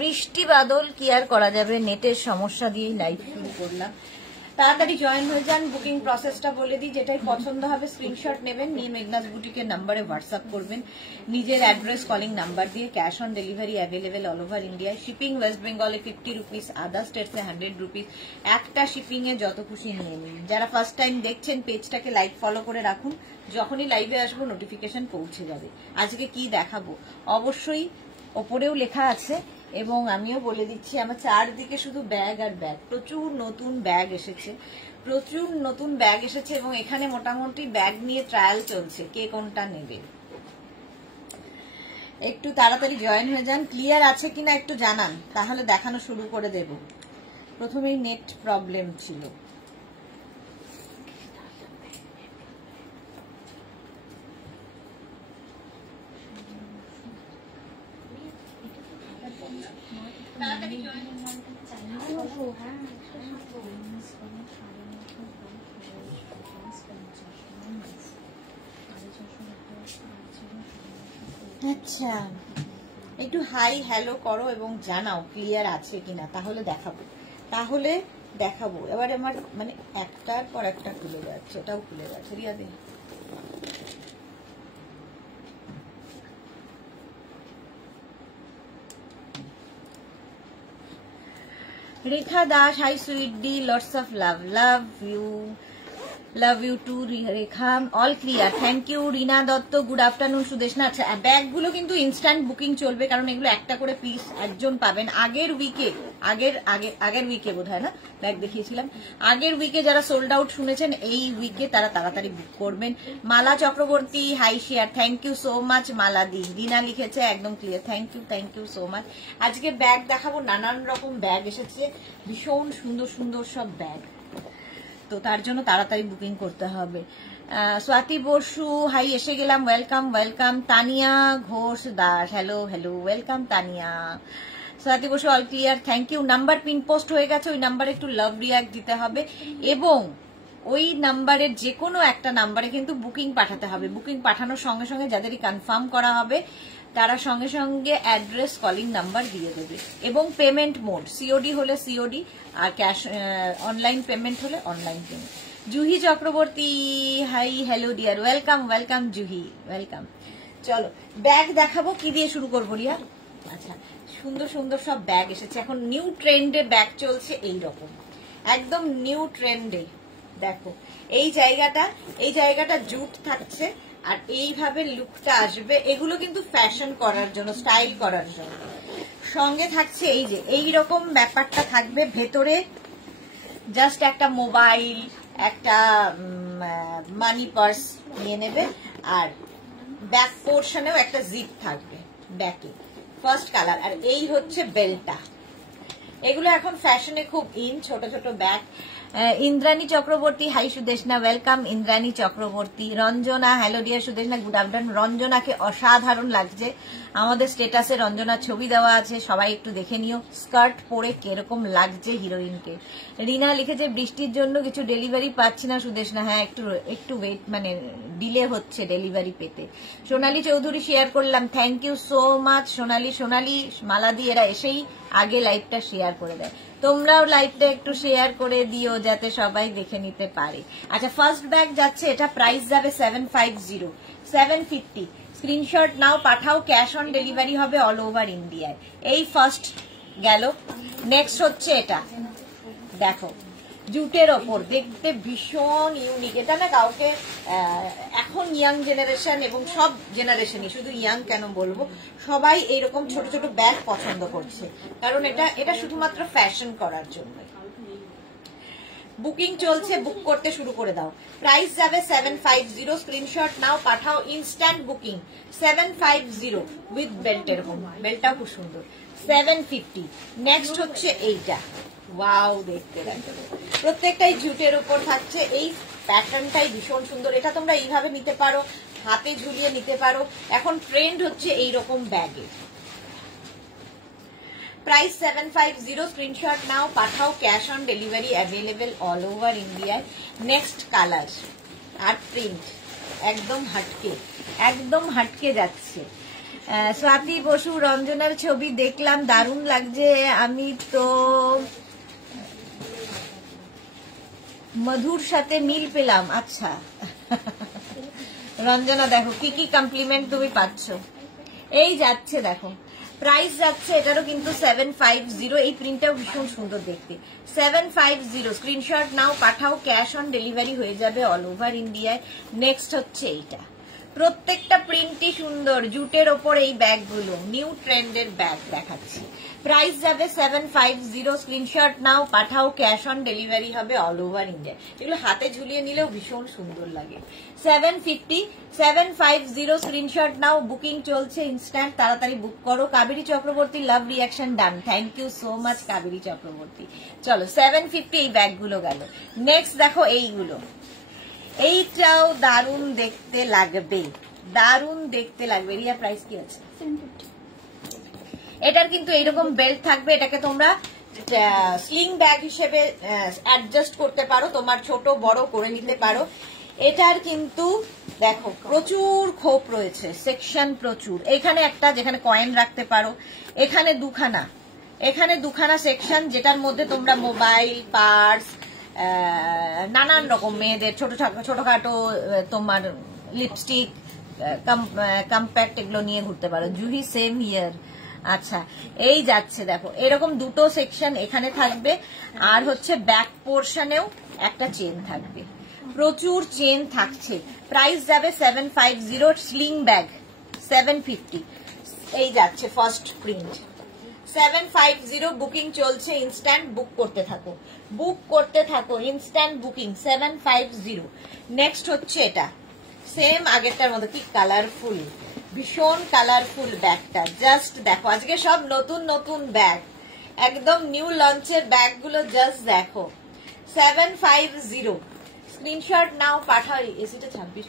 বৃষ্টি বাদল কি আর করা যাবে, নেটের সমস্যা দিয়েই লাইভ শুরু করলাম। তাড়াতাড়ি জয়েন হয়ে যান। বুকিং প্রসেসটা বলে দিই, যেটাই পছন্দ হবে স্ক্রিনশট নেবেন, নিয়ে মেঘনাজ বুটিকের নাম্বারে হোয়াটসঅ্যাপ করবেন নিজের অ্যাড্রেস কলিং নাম্বার দিয়ে। Cash on delivery available all over ইন্ডিয়ায়। শিপিং ওয়েস্ট বেঙ্গলে 50 রুপিস, আদার স্টেটসে 100 রুপিস। একটা শিপিং এ যত খুশি নিয়ে নিন। যারা ফার্স্ট টাইম দেখছেন পেজটাকে লাইক ফলো করে রাখুন, যখনই লাইভে আসবো নোটিফিকেশন পৌঁছে যাবে। আজকে কি দেখাবো অবশ্যই ওপরেও লেখা আছে, এবং আমিও বলে দিচ্ছি, আমার চারদিকে শুধু ব্যাগ আর ব্যাগ। প্রচুর নতুন ব্যাগ এসেছে, এবং এখানে মোটামুটি ব্যাগ নিয়ে ট্রায়াল চলছে, কে কোনটা নেবে। একটু তাড়াতাড়ি জয়েন হয়ে যান। ক্লিয়ার আছে কিনা একটু জানান, তাহলে দেখানো শুরু করে দেব। প্রথমেই নেট প্রবলেম ছিল। আচ্ছা, একটু হাই হ্যালো করো এবং জানাও ক্লিয়ার আছে কিনা, তাহলে দেখাবো। এবার আমার মানে একটার পর একটা খুলে যাচ্ছে, ওটাও খুলে যাচ্ছে। রিয়া দে, রেখা দাস, হাই সুইট ডি, lots of love you too Rekha, all clear, thank you. Rina Dutta, good afternoon Sudeshna. আচ্ছা, ব্যাগগুলো কিন্তু ইনস্ট্যান্ট বুকিং চলবে, কারণ এগুলো একটা করে পিস একজন পাবেন। আগের উইকে বোধ হয় না ব্যাগ দেখিয়েছিলাম, আগের উইকে যারা সোল্ড আউট শুনেছেন, এই উইকে তারা তাড়াতাড়ি বুক করবেন। Mala Chakraborty, hi share, thank you so much Mala দি। রিনা লিখেছে একদম clear, thank you so much. আজকে ব্যাগ দেখাবো, নানান রকম ব্যাগ এসেছে, ভীষণ সুন্দর সুন্দর সব ব্যাগ, তো তার জন্য তাড়াতাড়ি বুকিং করতে হবে। স্বাতি বসু, হাই এসে গেলাম, welcome. Tania Ghosh Das, hello, welcome Tania. Swati Basu, all clear, thank you. Number pin post হয়ে গেছে, ওই নাম্বারে একটু লাভ রিয়াক্ট দিতে হবে, এবং ওই নাম্বারের যে কোনো একটা নাম্বারে কিন্তু বুকিং পাঠাতে হবে। বুকিং পাঠানোর সঙ্গে সঙ্গে যাদেরই কনফার্ম করা হবে তারা সঙ্গে সঙ্গে অ্যাড্রেস কলিং নাম্বার দিয়ে দেবে, এবং পেমেন্ট মোড সিওডি হলে সিওডি, আর ক্যাশ অনলাইন পেমেন্ট হলে online payment. Juhi Chakraborty, hi hello dear, welcome Juhi, welcome. চলো ব্যাগ দেখাবো, কি দিয়ে শুরু করবো রিয়া? আচ্ছা, সুন্দর সুন্দর সব ব্যাগ এসেছে, এখন নিউ ট্রেন্ডে ব্যাগ চলছে এইরকম, একদম নিউ ট্রেন্ডে। দেখো এই জায়গাটা জুট থাকছে, আর এইভাবে লুকটা আসবে। এগুলো কিন্তু ফ্যাশন করার জন্য, স্টাইল করার জন্য। সঙ্গে থাকছে এই যে এইরকম ব্যাপারটা থাকবে, ভেতরে জাস্ট একটা মোবাইল, একটা মানি পার্স নিয়ে নেবে, আর ব্যাক পোর্শনেও একটা জিপ থাকবে ব্যাকে, ফার্স্ট কালার। আর এই হচ্ছে বেল্টটা। এগুলো এখন ফ্যাশনে খুব ইন, ছোট ছোট bag. Indrani Chakraborty, hi Sudeshna, welcome Indrani Chakraborty. Ranjana, hello dear Sudeshna, good afternoon. রঞ্জনাকে অসাধারণ লাগছে, আমাদের স্টেটাসে রঞ্জনার ছবি দেওয়া আছে, সবাই একটু দেখে নিও স্কার্ট পরে কিরকম লাগছে হিরোইনকে। রিনা লিখেছে বৃষ্টির জন্য কিছু ডেলিভারি পাচ্ছি না সুদেশনা, হ্যাঁ একটু ওয়েট, মানে ডিলে হচ্ছে ডেলিভারি পেতে। সোনালী চৌধুরী শেয়ার করলাম, থ্যাংক ইউ সো মাচ সোনালী। মালাদি এরা এসেই আগে লাইভটা শেয়ার করে দেয়, তোমরাও লাইভটা একটু শেয়ার করে দিও যাতে সবাই দেখে নিতে পারে। আচ্ছা, ফার্স্ট ব্যাগ যাচ্ছে, এটা প্রাইস যাবে 750 স্ক্রিনশট নাও, পাঠাও, ক্যাশ অন ডেলিভারি হবে অল ওভার ইন্ডিয়ায়। এই ফার্স্ট গেল। নেক্সট হচ্ছে এটা, দেখো জুটের ওপর, দেখতে ভীষণ ইউনিক। এটা না কাউকে, এখন ইয়াং জেনারেশন এবং সব জেনারেশনই, শুধু ইয়াং কেন বলবো, সবাই এইরকম ছোট ছোট ব্যাগ পছন্দ করছে, কারণ এটা শুধুমাত্র ফ্যাশন করার জন্য। বুকিং চলছে, বুক করতে শুরু করে দাও। প্রাইস যাবে 750, স্ক্রিনশট নাও, পাঠাও, ইনস্ট্যান্ট বুকিং 750 উইথ বেল্টের হোম, বেল্টটাও খুব সুন্দর, 750। নেক্সট হচ্ছে এইটা, ওয়াও, দেখতে দেখো প্রত্যেকটাই জুটের উপর থাকছে। এই প্যাটার্নটাই ভীষণ সুন্দর, এটা তোমরা এইভাবে নিতে পারো, হাতে ঝুলিয়ে নিতে পারো। এখন ট্রেন্ড হচ্ছে এইরকম ব্যাগে। প্রাইস 750, স্ক্রিনশট নাও, পাঠাও, cash on delivery available all over ইন্ডিয়ায়। নেক্সট কালার আর প্রিন্ট একদম হাটকে যাচ্ছে। স্বাতি বসু, রঞ্জনার ছবি দেখলাম, দারুণ লাগছে। আমি তো মধুর সাথে মিল পেলাম। আচ্ছা রঞ্জনা দেখো কি কি কমপ্লিমেন্ট তুমি পাচ্ছ। এই যাচ্ছে দেখো, প্রাইস যাচ্ছে এটারও কিন্তু 750। এই প্রিন্টটাও ভীষণ সুন্দর দেখতে। 750 স্ক্রিনশট নাও, পাঠাও, ক্যাশ অন ডেলিভারি হয়ে যাবে অল ওভার ইন্ডিয়ায়। নেক্সট হচ্ছে এইটা, প্রত্যেকটা প্রিন্টই সুন্দর, জুটের ওপর এই ব্যাগগুলো নিউ ট্রেন্ডের ব্যাগ দেখাচ্ছি। প্রাইস যাবে 750, স্ক্রিনশট নাও, পাঠাও, ক্যাশ অন ডেলিভারি হবে অল ওভার ইন্ডিয়া। এগুলো হাতে ঝুলিয়ে নিলেও ভীষণ সুন্দর লাগে। 750 স্ক্রিনশট নাও, বুকিং চলছে ইনস্ট্যান্ট, তাড়াতাড়ি বুক করো। Kaberi Chakraborty, love reaction done, thank you so much Kaberi Chakraborty. চলো 750 এই ব্যাগগুলো গেল। নেক্সট দেখো এইগুলো, এইটাও দারুণ দেখতে লাগবে, দারুণ দেখতে লাগবে। রিয়া প্রাইস কি আছে? এটার কিন্তু এইরকম বেল্ট থাকবে, এটাকে তোমরা স্লিং ব্যাগ হিসেবে অ্যাডজাস্ট করতে পারো, তোমার ছোট বড় করে নিতে পারো। এটার কিন্তু দেখো প্রচুর খোপ রয়েছে, সেকশন প্রচুর। এখানে একটা যেখানে কয়েন রাখতে পারো, এখানে দুখানা সেকশন, যেটার মধ্যে তোমরা মোবাইল, পার্স, নানান রকম মেয়েদের ছোটখাটো তোমার লিপস্টিক, কম্প্যাক্ট এগুলো নিয়ে ঘুরতে পারো। Juhi same here. আচ্ছা এই যাচ্ছে দেখো, এরকম দুটো সেকশন এখানে থাকবে, আর হচ্ছে ব্যাক পোর্শনেও একটা চেন থাকবে, প্রচুর চেন থাকছে। প্রাইস যাবে 750, স্লিং ব্যাগ 750। এই যাচ্ছে ফার্স্ট প্রিন্ট 750, বুকিং চলছে ইনস্ট্যান্ট, বুক করতে থাকো, বুক করতে থাকো, ইনস্ট্যান্ট বুকিং 750। নেক্সট হচ্ছে এটা, সেম আগেরটার মতো, কি কালারফুল, ভীষণ কালারফুল ব্যাগটা। জাস্ট দেখো, আজকে সব নতুন নতুন ব্যাগ, একদম নিউ লঞ্চের ব্যাগগুলো জাস্ট দেখো। 750 স্ক্রিনশট নাও, পাঠাও। এসিটা 26,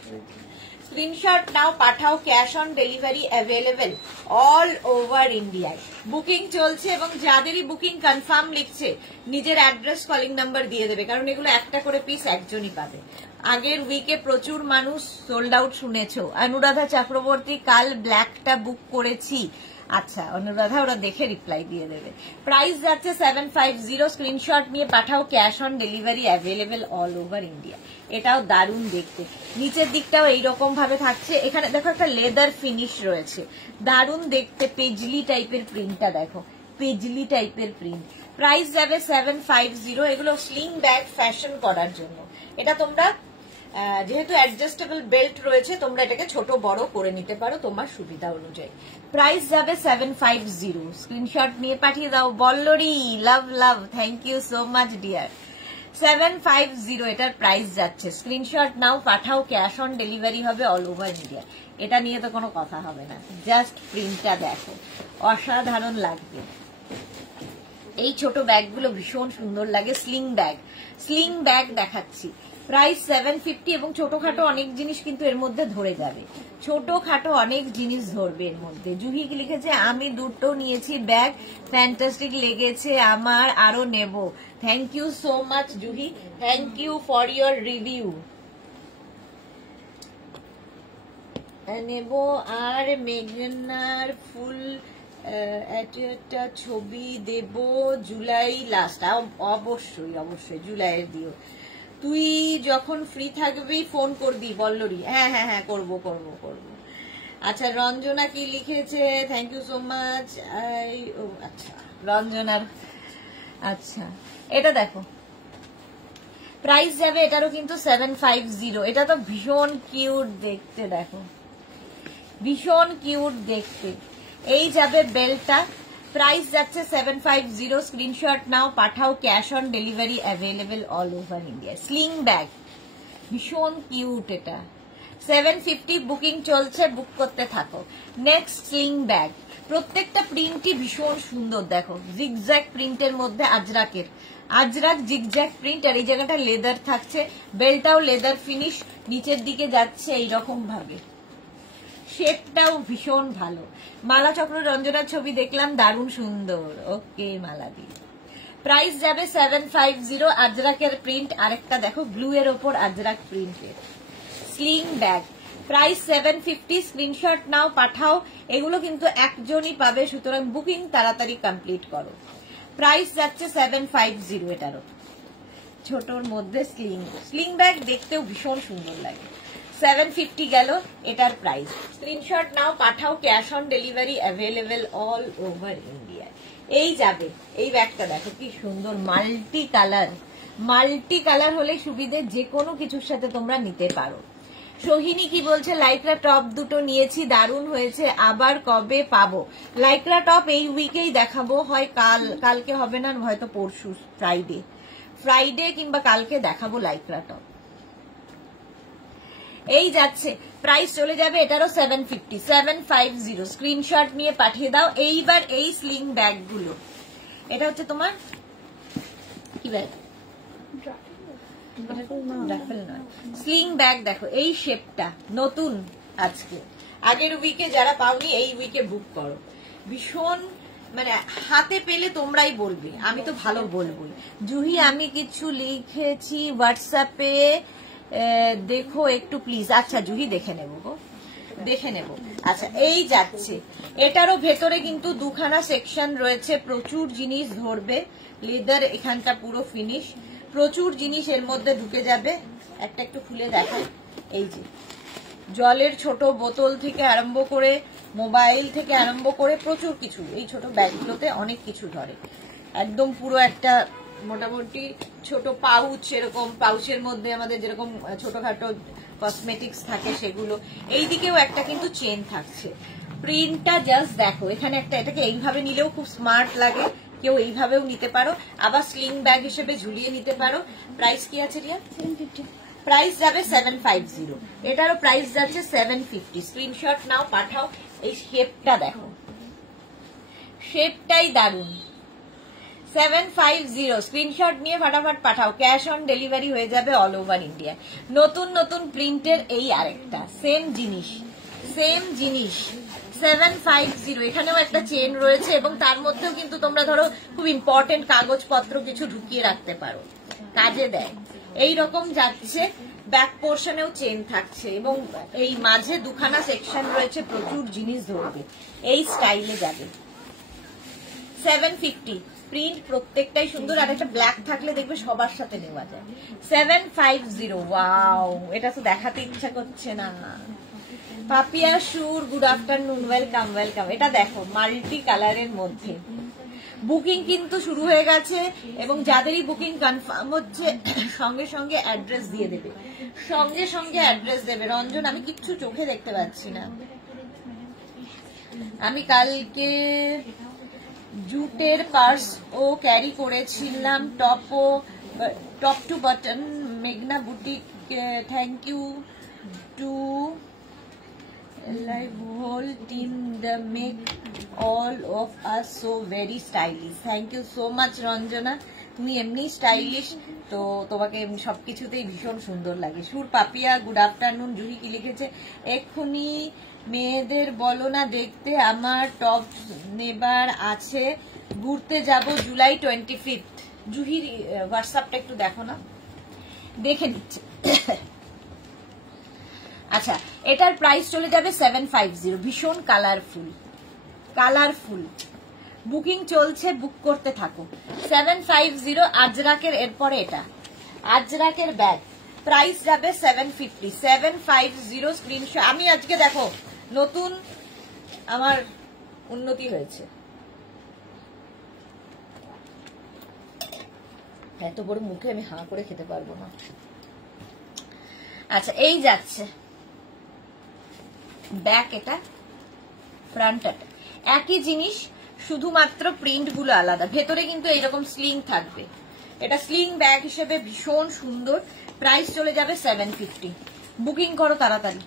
স্ক্রিনশট নাও, পাঠাও, cash on delivery available all over ইন্ডিয়ায়। বুকিং চলছে এবং যাদেরই বুকিং কনফার্ম লিখছে নিজের অ্যাড্রেস, কলিং নাম্বার দিয়ে দেবে, কারণ এগুলো একটা করে পিস একজনই পাবে। আগের উইকে প্রচুর মানুষ সোল্ড আউট শুনেছো। অনুরাধা চক্রবর্তী, কাল ব্ল্যাকটা বুক করেছি। আচ্ছা অনুরাধা, ওরা দেখে রিপ্লাই দিয়ে দেবে। প্রাইস যাচ্ছে 750, স্ক্রিনশট নিয়ে পাঠাও, cash on delivery available all over India. এটাও দারুণ দেখতে, নিচের দিকটাও এইরকম ভাবে থাকছে। এখানে দেখো একটা লেদার ফিনিশ রয়েছে, দারুণ দেখতে, পেজলি টাইপের প্রিন্টটা দেখো, পেজলি টাইপের প্রিন্ট। প্রাইস যাবে 750, এগুলো স্লিং ব্যাগ ফ্যাশন করার জন্য। এটা তোমরা যেহেতু অ্যাডজাস্টেবল বেল্ট রয়েছে, তোমরা এটাকে ছোট বড় করে নিতে পারো তোমার সুবিধা অনুযায়ী। প্রাইস যাবে 750, স্ক্রিনশট নিয়ে পাঠিয়ে দাও। Ballari, love love, thank you so much dear. 750 এটার প্রাইস যাচ্ছে, স্ক্রিনশট নাও, পাঠাও, ক্যাশ অন ডেলিভারি হবে অল ওভার ইন্ডিয়া। এটা নিয়ে তো কোনো কথা হবে না, জাস্ট প্রিন্টটা দেখো, অসাধারণ লাগবে। এই ছোট ব্যাগগুলো ভীষণ সুন্দর লাগে, স্লিং ব্যাগ দেখাচ্ছি। প্রাইস 750 এবং ছোটখাটো অনেক জিনিস কিন্তু এর মধ্যে ধরে যাবে, ছোটখাটো অনেক জিনিস ধরবে এর মধ্যে। জুহি লিখেছে, আমি দুটো নিয়েছি ব্যাগ, ফ্যান্টাস্টিক লেগেছে আমার, আরো নেব। Thank you so much Juhi, thank you for your review. নেব। আর মেঘনার ফুল একটা ছবি দেব জুলাই লাস্ট। অবশ্যই অবশ্যই জুলাইয়ের দিও। তুই যখন ফ্রি থাকবি ফোন করবি বল্লরি। হ্যাঁ হ্যাঁ হ্যাঁ, করবো করবো করবো। আচ্ছা রঞ্জনা কি লিখেছে, থ্যাংক ইউ সো মাচ। আচ্ছা রঞ্জনার, আচ্ছা এটা দেখো, প্রাইস যাবে এটারও কিন্তু 750। এটা তো ভীষণ কিউট দেখতে, দেখো ভীষণ কিউট দেখতে। এই যাবে বেল্টটা, প্রাইস যাচ্ছে 750, স্ক্রিনশট নাও, পাঠাও, cash on delivery available all over India. Sling bag ভীষণ কিউট, এটা 750, বুকিং চলছে, বুক করতে থাকো। নেক্সট স্লিং ব্যাগ, প্রত্যেকটা প্রিন্টই ভীষণ সুন্দর, দেখো জিগজ্যাগ প্রিন্টের মধ্যে আজরাক জিগজ্যাগ প্রিন্ট, আর এই জায়গাটা লেদার থাকছে, বেল্টটাও লেদার ফিনিশ, নিচের দিকে যাচ্ছে এইরকম ভাবে, শেপটাও ভীষণ ভালো। মালা চক্র রঞ্জনার ছবি দেখলাম, দারুণ সুন্দর। ওকে মালাদি, প্রাইস যাবে 750, আজরাকের প্রিন্ট। আরেকটা দেখো ব্লু এর ওপর আজরাক প্রিন্টের স্লিং ব্যাগ, প্রাইস 750, স্ক্রিনশট নাও পাঠাও। এগুলো কিন্তু একজনই পাবে, সুতরাং বুকিং তাড়াতাড়ি কমপ্লিট করো। প্রাইস যাচ্ছে 750। এটারও ছোটর মধ্যে স্লিং ব্যাগ দেখতেও ভীষণ সুন্দর লাগে। 750 গেল এটার প্রাইস। স্ক্রিনশট নাও পাঠাও, cash on delivery available all over India. এই যাবে, এই ব্যাগটা দেখো কি সুন্দর, মাল্টি কালার হলে সুবিধে, যে কোনো কিছুর সাথে তোমরা নিতে পারো। সোহিনী কি বলছে, লাইক্রা টপ দুটো নিয়েছি, দারুণ হয়েছে, আবার কবে পাবো? লাইক্রা টপ এই উইকেই দেখাবো, হয় কালকে হবে না, হয়তো পরশু ফ্রাইডে কিংবা কালকে দেখাবো লাইক্রা টপ। এই যাচ্ছে, প্রাইস চলে যাবে এটারও 750, স্ক্রিনশট নিয়ে পাঠিয়ে দাও। এইবার এই স্লিং ব্যাগ গুলো, এটা হচ্ছে তোমার কি ব্যাগ, স্লিং ব্যাগ। দেখো এই শেপটা নতুন, আজকে আগের উইকে যারা পাওনি এই উইকে বুক করো। ভীষণ মানে হাতে পেলে তোমরাই বলবে, আমি তো ভালো বলবোই। জুহি আমি কিছু লিখেছি হোয়াটসঅ্যাপে, দেখো একটু প্লিজ। আচ্ছা জুহি দেখে নেবো গো, দেখে নেব। আচ্ছা এই যাচ্ছে, এটারও ভেতরে কিন্তু দুখানা সেকশন রয়েছে, প্রচুর জিনিস ধরবে। লেদার এখানটা পুরো ফিনিশ, প্রচুর জিনিস এর মধ্যে ঢুকে যাবে। একটা একটু খুলে দেখাই, এই যে জলের ছোট বোতল থেকে আরম্ভ করে, মোবাইল থেকে আরম্ভ করে প্রচুর কিছু এই ছোট ব্যাগগুলোতে অনেক কিছু ধরে। একদম পুরো একটা মোটামুটি ছোট পাউচ, এরকম পাউচের মধ্যে আমাদের যেরকম ছোটখাটো কসমেটিক্স থাকে সেগুলো। এই দিকেও একটা কিন্তু চেন থাকছে। প্রিন্টটা জাস্ট দেখো, এখানে একটা, এটাকে এইভাবে নিলেও খুব স্মার্ট লাগে, কেউ এইভাবেও নিতে পারো, আবার স্লিং ব্যাগ হিসেবে ঝুলিয়ে নিতে পারো। প্রাইস কি আছে রিয়া? 750। প্রাইস যাবে 750, এটারও প্রাইস যাচ্ছে 750। স্ক্রিনশট নাও পাঠাও। এই শেপটা দেখো, শেপটাই দারুণ। 750, স্ক্রিনশট নিয়ে ফটাফট পাঠাও, ক্যাশ অন ডেলিভারি হয়ে যাবে অল ওভার ইন্ডিয়া। নতুন প্রিন্টের এই আরেকটা সেম জিনিস 750। এখানেও একটা চেন রয়েছে এবং তার মধ্যেও কিন্তু তোমরা ধরো খুব ইম্পর্টেন্ট কাগজপত্র কিছু ঢুকিয়ে রাখতে পারো, কাজে দেয়। এই রকম যাচ্ছে, ব্যাক পোর্শনেও চেন থাকছে এবং এই মাঝে দুখানা সেকশন রয়েছে, প্রচুর জিনিস ধরবে। এই স্টাইলে যাবে 750। প্রিন্ট প্রত্যেকটাই সুন্দর, আর একটা ব্ল্যাক থাকলে দেখবে সবার সাথে নেওয়া যায়। 750, ওয়াও, এটা তো দেখাতে ইচ্ছা করছে না। পাপিয়া সুর, গুড আফটারনুন, ওয়েলকাম। এটা দেখো মাল্টি কালারের মধ্যে, বুকিং কিন্তু শুরু হয়ে গেছে এবং যাদেরই বুকিং কনফার্ম হচ্ছে সঙ্গে সঙ্গে অ্যাড্রেস দিয়ে দেবে, রঞ্জন আমি কিচ্ছু চোখে দেখতে পাচ্ছি না। আমি কালকে জুটের পার্স ও ক্যারি করেছিলাম, টপ টু বটন, মেঘনা boutique. Thank you to like whole team, the make all of us so very stylish. Thank you so much Ranjana, তুমি এমনি স্টাইলিশ, তো তোমাকে সবকিছুতেই ভীষণ সুন্দর লাগে। সুর পাপিয়া, গুড আফটারনুন। জুহি কি লিখেছে, এক্ষুনি মেয়েদের বলো না দেখতে, আমার টপ নেবার আছে, ঘুরতে যাব জুলাই 25। জুহির হোয়াটসঅ্যাপটা একটু দেখো না, দেখে নিচ্ছে। আচ্ছা এটার প্রাইস চলে যাবে 750, ভীষণ কালারফুল। বুকিং চলছে, বুক করতে থাকো। 750 আজরাকের, এরপরে এটা আজরাকের ব্যাগ, প্রাইস যাবে 750। 750 স্ক্রিনশট। আমি আজকে দেখো নতুন আমার উন্নতি হয়েছে, এত বড় মুখে আমি হাঁ করে খেতে পারবো না। আচ্ছা এই যাচ্ছে ব্যাক, এটা ফ্রন্টটা একই জিনিস, শুধুমাত্র প্রিন্ট গুলো আলাদা। ভেতরে কিন্তু এইরকম স্লিং থাকবে, এটা স্লিং ব্যাগ হিসেবে ভীষণ সুন্দর। প্রাইস চলে যাবে 750। বুকিং করো তাড়াতাড়ি।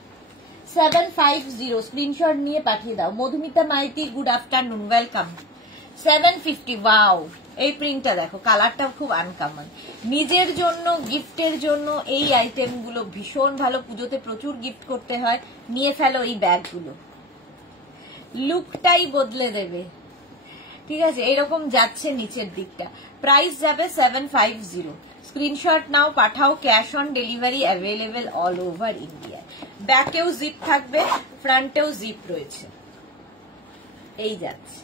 750 স্ক্রিনশট নিয়ে পাঠিয়ে দাও। Madhumita Maity, good afternoon, welcome. 750, wow, এই প্রিন্টটা দেখো, কালারটা খুব আনকমন। নিজের জন্য, গিফটের জন্য এই আইটেমগুলো ভীষণ ভালো। পুজোতে প্রচুর গিফট করতে হয়, নিয়ে ফেলো এই ব্যাগগুলো, লুকটাই বদলে দেবে। ঠিক আছে, এইরকম যাচ্ছে নিচের দিকটা। প্রাইস যাবে 750। স্ক্রিনশট নাও পাঠাও, cash on delivery available all over India. ব্যাকেও জিপ থাকবে, ফ্রন্টেও জিপ রয়েছে। এই যাচ্ছে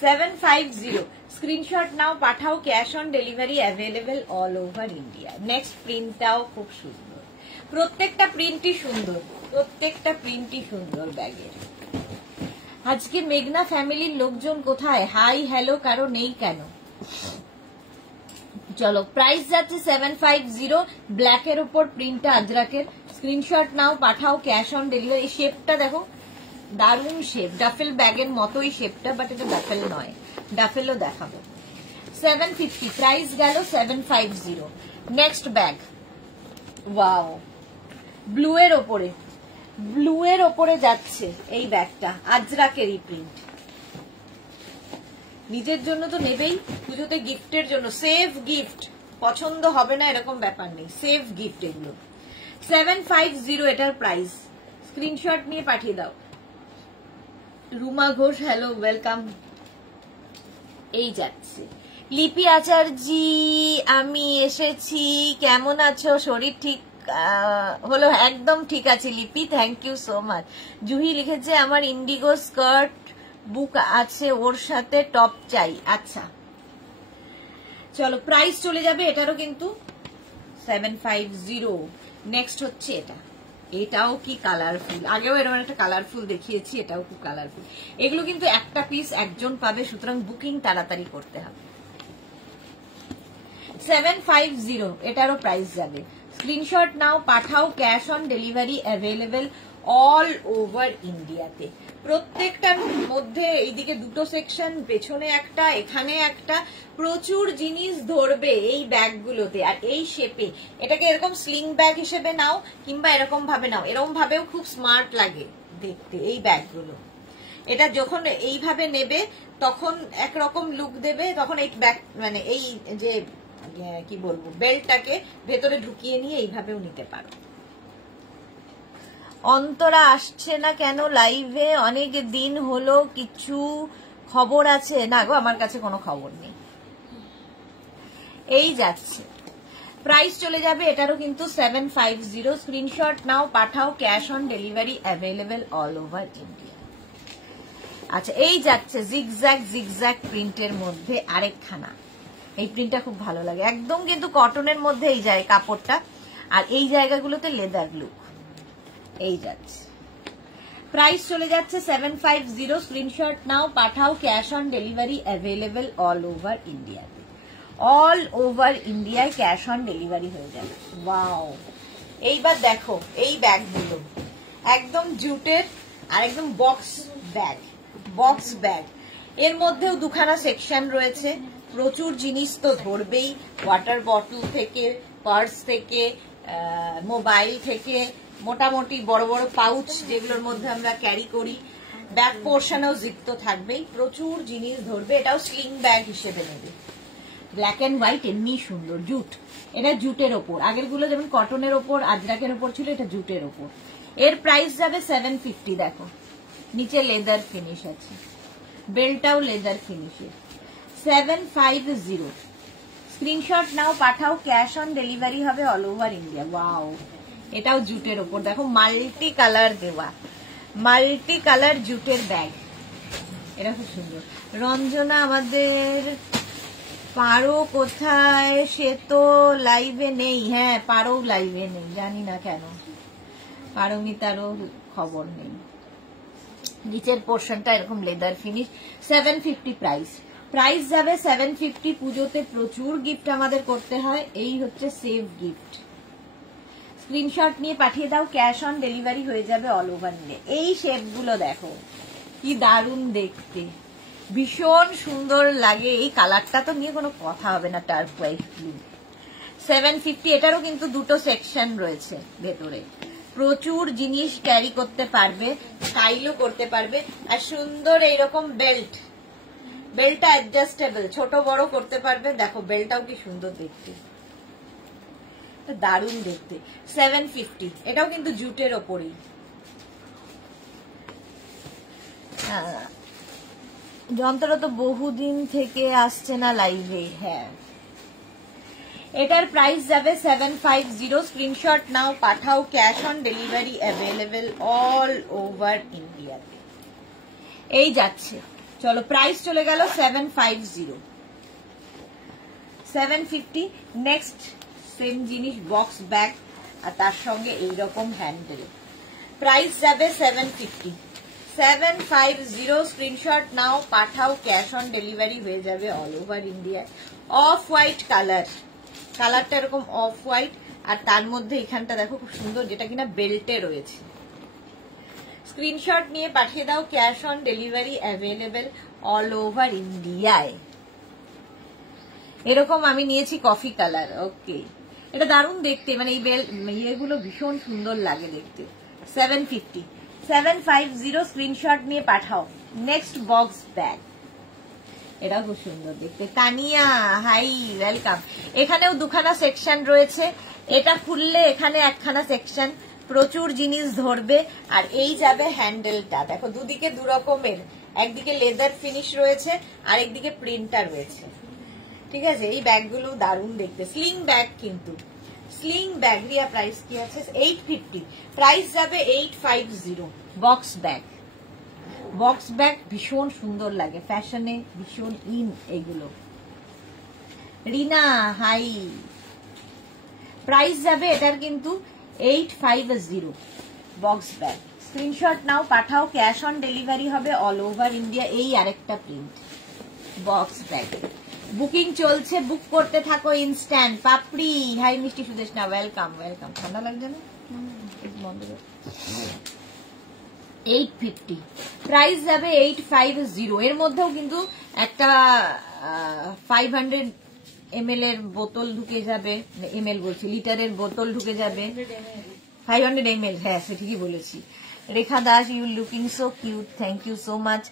750। স্ক্রিনশট নাও, পাঠাও, cash on delivery available all over India. Next প্রিন্টটাও খুব সুন্দর, প্রত্যেকটা প্রিন্টই সুন্দর, প্রত্যেকটা প্রিন্টই সুন্দর ব্যাগের। আজকে মেঘনা ফ্যামিলির লোকজন কোথায়? হাই হ্যালো কারো নেই কেন? চলো, প্রাইস যাচ্ছে 750। ব্ল্যাকের উপর প্রিন্টটা আজরাকের। স্ক্রিনশট নাও, পাঠাও, ক্যাশ অন ডেলিভারি। এই শেপটা দেখো, দারুণ শেপ, ডাফেল ব্যাগের মতোই শেপটা, বাট এটা ডাফেল নয়, ডাফেলও দেখাবো। 750 প্রাইস গেল 750। নেক্সট ব্যাগ, ওয়াও, ব্লু এর ওপরে, ব্লু এর ওপরে যাচ্ছে এই ব্যাগটা, আজরাকেরই প্রিন্ট। নিজের জন্য তো নেবেই, পুজোতে গিফটের জন্য, সেভ গিফট, পছন্দ হবে না এরকম ব্যাপার নেই, সেভ গিফট এগুলো। 750 এটার প্রাইস। স্ক্রিনশট নিয়ে পাঠিয়ে দাও। Ruma Ghosh, hello, welcome. এই যাচ্ছে লিপি আচার্যি, আমি এসেছি, কেমন আছো? শরীর ঠিক হলো? একদম ঠিক আছে Lipi, thank you so much. Juhi লিখেছে আমার ইন্ডিগো স্কার্ট বুক আছে, ওর সাথে টপ চাই। আচ্ছা চলো, প্রাইস চলে যাবে এটারও কিন্তু 750। নেক্সট হচ্ছে এটা, এটাও কি কালারফুল, আগেও এরকম একটা কালারফুল দেখিয়েছি, এটাও খুব কালারফুল। এগুলো কিন্তু একটা পিস একজন পাবে, সুতরাং বুকিং তাড়াতাড়ি করতে হবে। 750 এটারও প্রাইস যাবে। স্ক্রিনশট নাও, পাঠাও, cash on delivery available all over ইন্ডিয়াতে। প্রত্যেকটার মধ্যে এইদিকে দুটো সেকশন, পেছনে একটা, এখানে একটা, প্রচুর জিনিস ধরবে এই ব্যাগগুলোতে। আর এই শেপে এটাকে এরকম স্লিং ব্যাগ হিসেবে নাও, কিংবা এরকম ভাবে নাও, এরকম ভাবেও খুব স্মার্ট লাগে দেখতে এই ব্যাগগুলো। এটা যখন এইভাবে নেবে তখন একরকম লুক দেবে, তখন এই ব্যাগ মানে এই যে কি বলবো, বেল্টটাকে ভেতরে ঢুকিয়ে নিয়ে এইভাবেও নিতে পারো। অন্তরা আসছে না কেন লাইভে? অনেক দিন হলো, কিছু খবর আছে? না গো, আমার কাছে কোনো খবর নেই। এই যাচ্ছে, প্রাইস চলে যাবে এটারও কিন্তু 750। স্ক্রিনশট নাও, পাঠাও, cash on delivery available all over India. আচ্ছা, এই যাচ্ছে জিগজ্যাগ জিগজ্যাগ প্রিন্টের মধ্যে আরেকখানা। এই প্রিন্টটা খুব ভালো লাগে, একদম কিন্তু কটনের মধ্যে এই যায় কাপড়টা, আর এই জায়গাগুলোতে লেদার লুক। এই যাচ্ছে, প্রাইস চলে যাচ্ছে 750। স্ক্রিনশট নাও, পাঠাও, cash on delivery available all over ইন্ডিয়াতে। অল ওভার ইন্ডিয়ায় ক্যাশ অন ডেলিভারি হয়ে যাবে। ওয়াও, এইবার দেখো এই ব্যাগগুলো একদম জুটের আর একদম বক্স ব্যাগ, বক্স ব্যাগ। এর মধ্যেও দুখানা সেকশন রয়েছে, প্রচুর জিনিস তো ধরবেই, ওয়াটার বটল থেকে, পার্স থেকে, মোবাইল থেকে, মোটামুটি বড় বড় পাউচ যেগুলোর মধ্যে আমরা ক্যারি করি, ব্যাক পোর্শনেও জিপ্ত থাকবেই, প্রচুর জিনিস ধরবে। এটাও স্লিং ব্যাগ হিসেবে নেবে। ব্ল্যাক এন্ড হোয়াইট, এমনি সুন্দর, জুট, এটা জুটের ওপর। আগের গুলো যেমন কটনের ওপর, আজরাকের ওপর ছিল, এটা জুটের ওপর। এর প্রাইস যাবে 750। দেখো নিচে লেদার ফিনিশ আছে, বেল্টটাও লেদার ফিনিশের। 750। স্ক্রিনশট নাও, পাঠাও, ক্যাশ অন ডেলিভারি হবে অল ওভার ইন্ডিয়া। ওয়াও, এটাও জুটের ওপর, দেখো মাল্টি কালার দেওয়া, মাল্টি কালার জুটের ব্যাগ, এটা খুব সুন্দর। রঞ্জনা আমাদের পারো কোথায়? সে তো লাইভে নেই। হ্যাঁ, পারো লাইভে নেই, জানি না কেন, পারমিতারও খবর নেই। নিচের পোর্শনটা এরকম লেদার ফিনিশ। 750 প্রাইস, প্রাইস যাবে 750। পুজোতে প্রচুর গিফট আমাদের করতে হয়, এই হচ্ছে সেভ গিফট। স্ক্রিনশট নিয়ে পাঠিয়ে দাও, ক্যাশ অন ডেলিভারি হয়ে যাবে অল ওভার ইন্ডিয়া। এই শেপগুলো দেখো কি দারুণ দেখতে, ভীষণ সুন্দর লাগে। এই কালারটা তো নিয়ে কোনো কথা হবে না, টার্কোয়াইজ ব্লু। 750। এটারও কিন্তু দুটো সেকশন রয়েছে ভেতরে, প্রচুর জিনিস ক্যারি করতে পারবে, স্টাইলও করতে পারবে। আর সুন্দর এইরকম বেল্ট, বেল্টটা অ্যাডজাস্টেবল, ছোট বড় করতে পারবে। দেখো বেল্টটাও কি সুন্দর দেখতে, দারুণ দেখতে। 750। এটাও কিন্তু জুটের ওপরেই। যন্ত্র তো বহুদিন থেকে আসছে না লাইভে। হ্যাঁ, এটার প্রাইস যাবে 750। স্ক্রিনশট নাও, পাঠাও, cash on delivery available all over India. এই যাচ্ছে, চলো প্রাইস চলে গেল 750, 750। নেক্সট সেম জিনিস, বক্স ব্যাগ আর তার সঙ্গে এইরকম হ্যান্ডেল, প্রাইস যাবে 750, 750। স্ক্রিনশট নাও, পাঠাও, ক্যাশ অন ডেলিভারি হয়ে যাবে all over India. Off white colour, কালারটা এরকম অফ হোয়াইট, আর তার মধ্যে এখানটা দেখো খুব সুন্দর, যেটা কিনা বেল্টে রয়েছে। স্ক্রিনশট নিয়ে পাঠিয়ে দাও, cash on delivery available all over ইন্ডিয়ায়। এরকম আমি নিয়েছি কফি কালার। ওকে, এটা দারুণ দেখতে, মানে এই ইয়েগুলো ভীষণ সুন্দর লাগে দেখতে। 750, 750। স্ক্রিনশট নিয়ে পাঠাও। নেক্সট বক্স ব্যাগ, এটা খুব সুন্দর দেখতে। Tania hi, welcome. এখানেও দুখানা সেকশন রয়েছে, এটা খুললে এখানে একখানা সেকশন, প্রচুর জিনিস ধরবে। আর এই যাবে হ্যান্ডেলটা, দেখো দুদিকে দু রকমের, একদিকে লেদার ফিনিশ রয়েছে আর একদিকে প্রিন্টার রয়েছে। ঠিক আছে, এই ব্যাগগুলো দারুণ দেখতে, স্লিং ব্যাগ কিন্তু, স্লিং ব্যাগ। রিয়া প্রাইস কি আছে? 850, প্রাইস যাবে 850। বক্স ব্যাগ, বক্স ব্যাগ ভীষণ সুন্দর লাগে, ফ্যাশনে ভীষণ ইন এগুলো। রিনা হাই, প্রাইস যাবে এটার কিন্তু 850 বক্স ব্যাগ। স্ক্রিনশট নাও, পাঠাও, ক্যাশ অন ডেলিভারি হবে অল ওভার ইন্ডিয়া। এই আরেকটা প্রিন্ট বক্স ব্যাগ, বুকিং চলছে, বুক করতে থাকো ইনস্ট্যান্ট। পাপড়ি হাই, মিষ্টি সুদেশনা ওয়েলকাম, ওয়েলকাম। ঠান্ডা লাগছে না? বন্ধ করে। 850, প্রাইস যাবে 850। এর মধ্যেও কিন্তু একটা 500 ml এর বোতল ঢুকে যাবে, এমএল বলছি, লিটারের বোতল ঢুকে যাবে। 500 ml, হ্যাঁ সে ঠিকই বলেছি। Rekha Das, you looking so cute, thank you so much.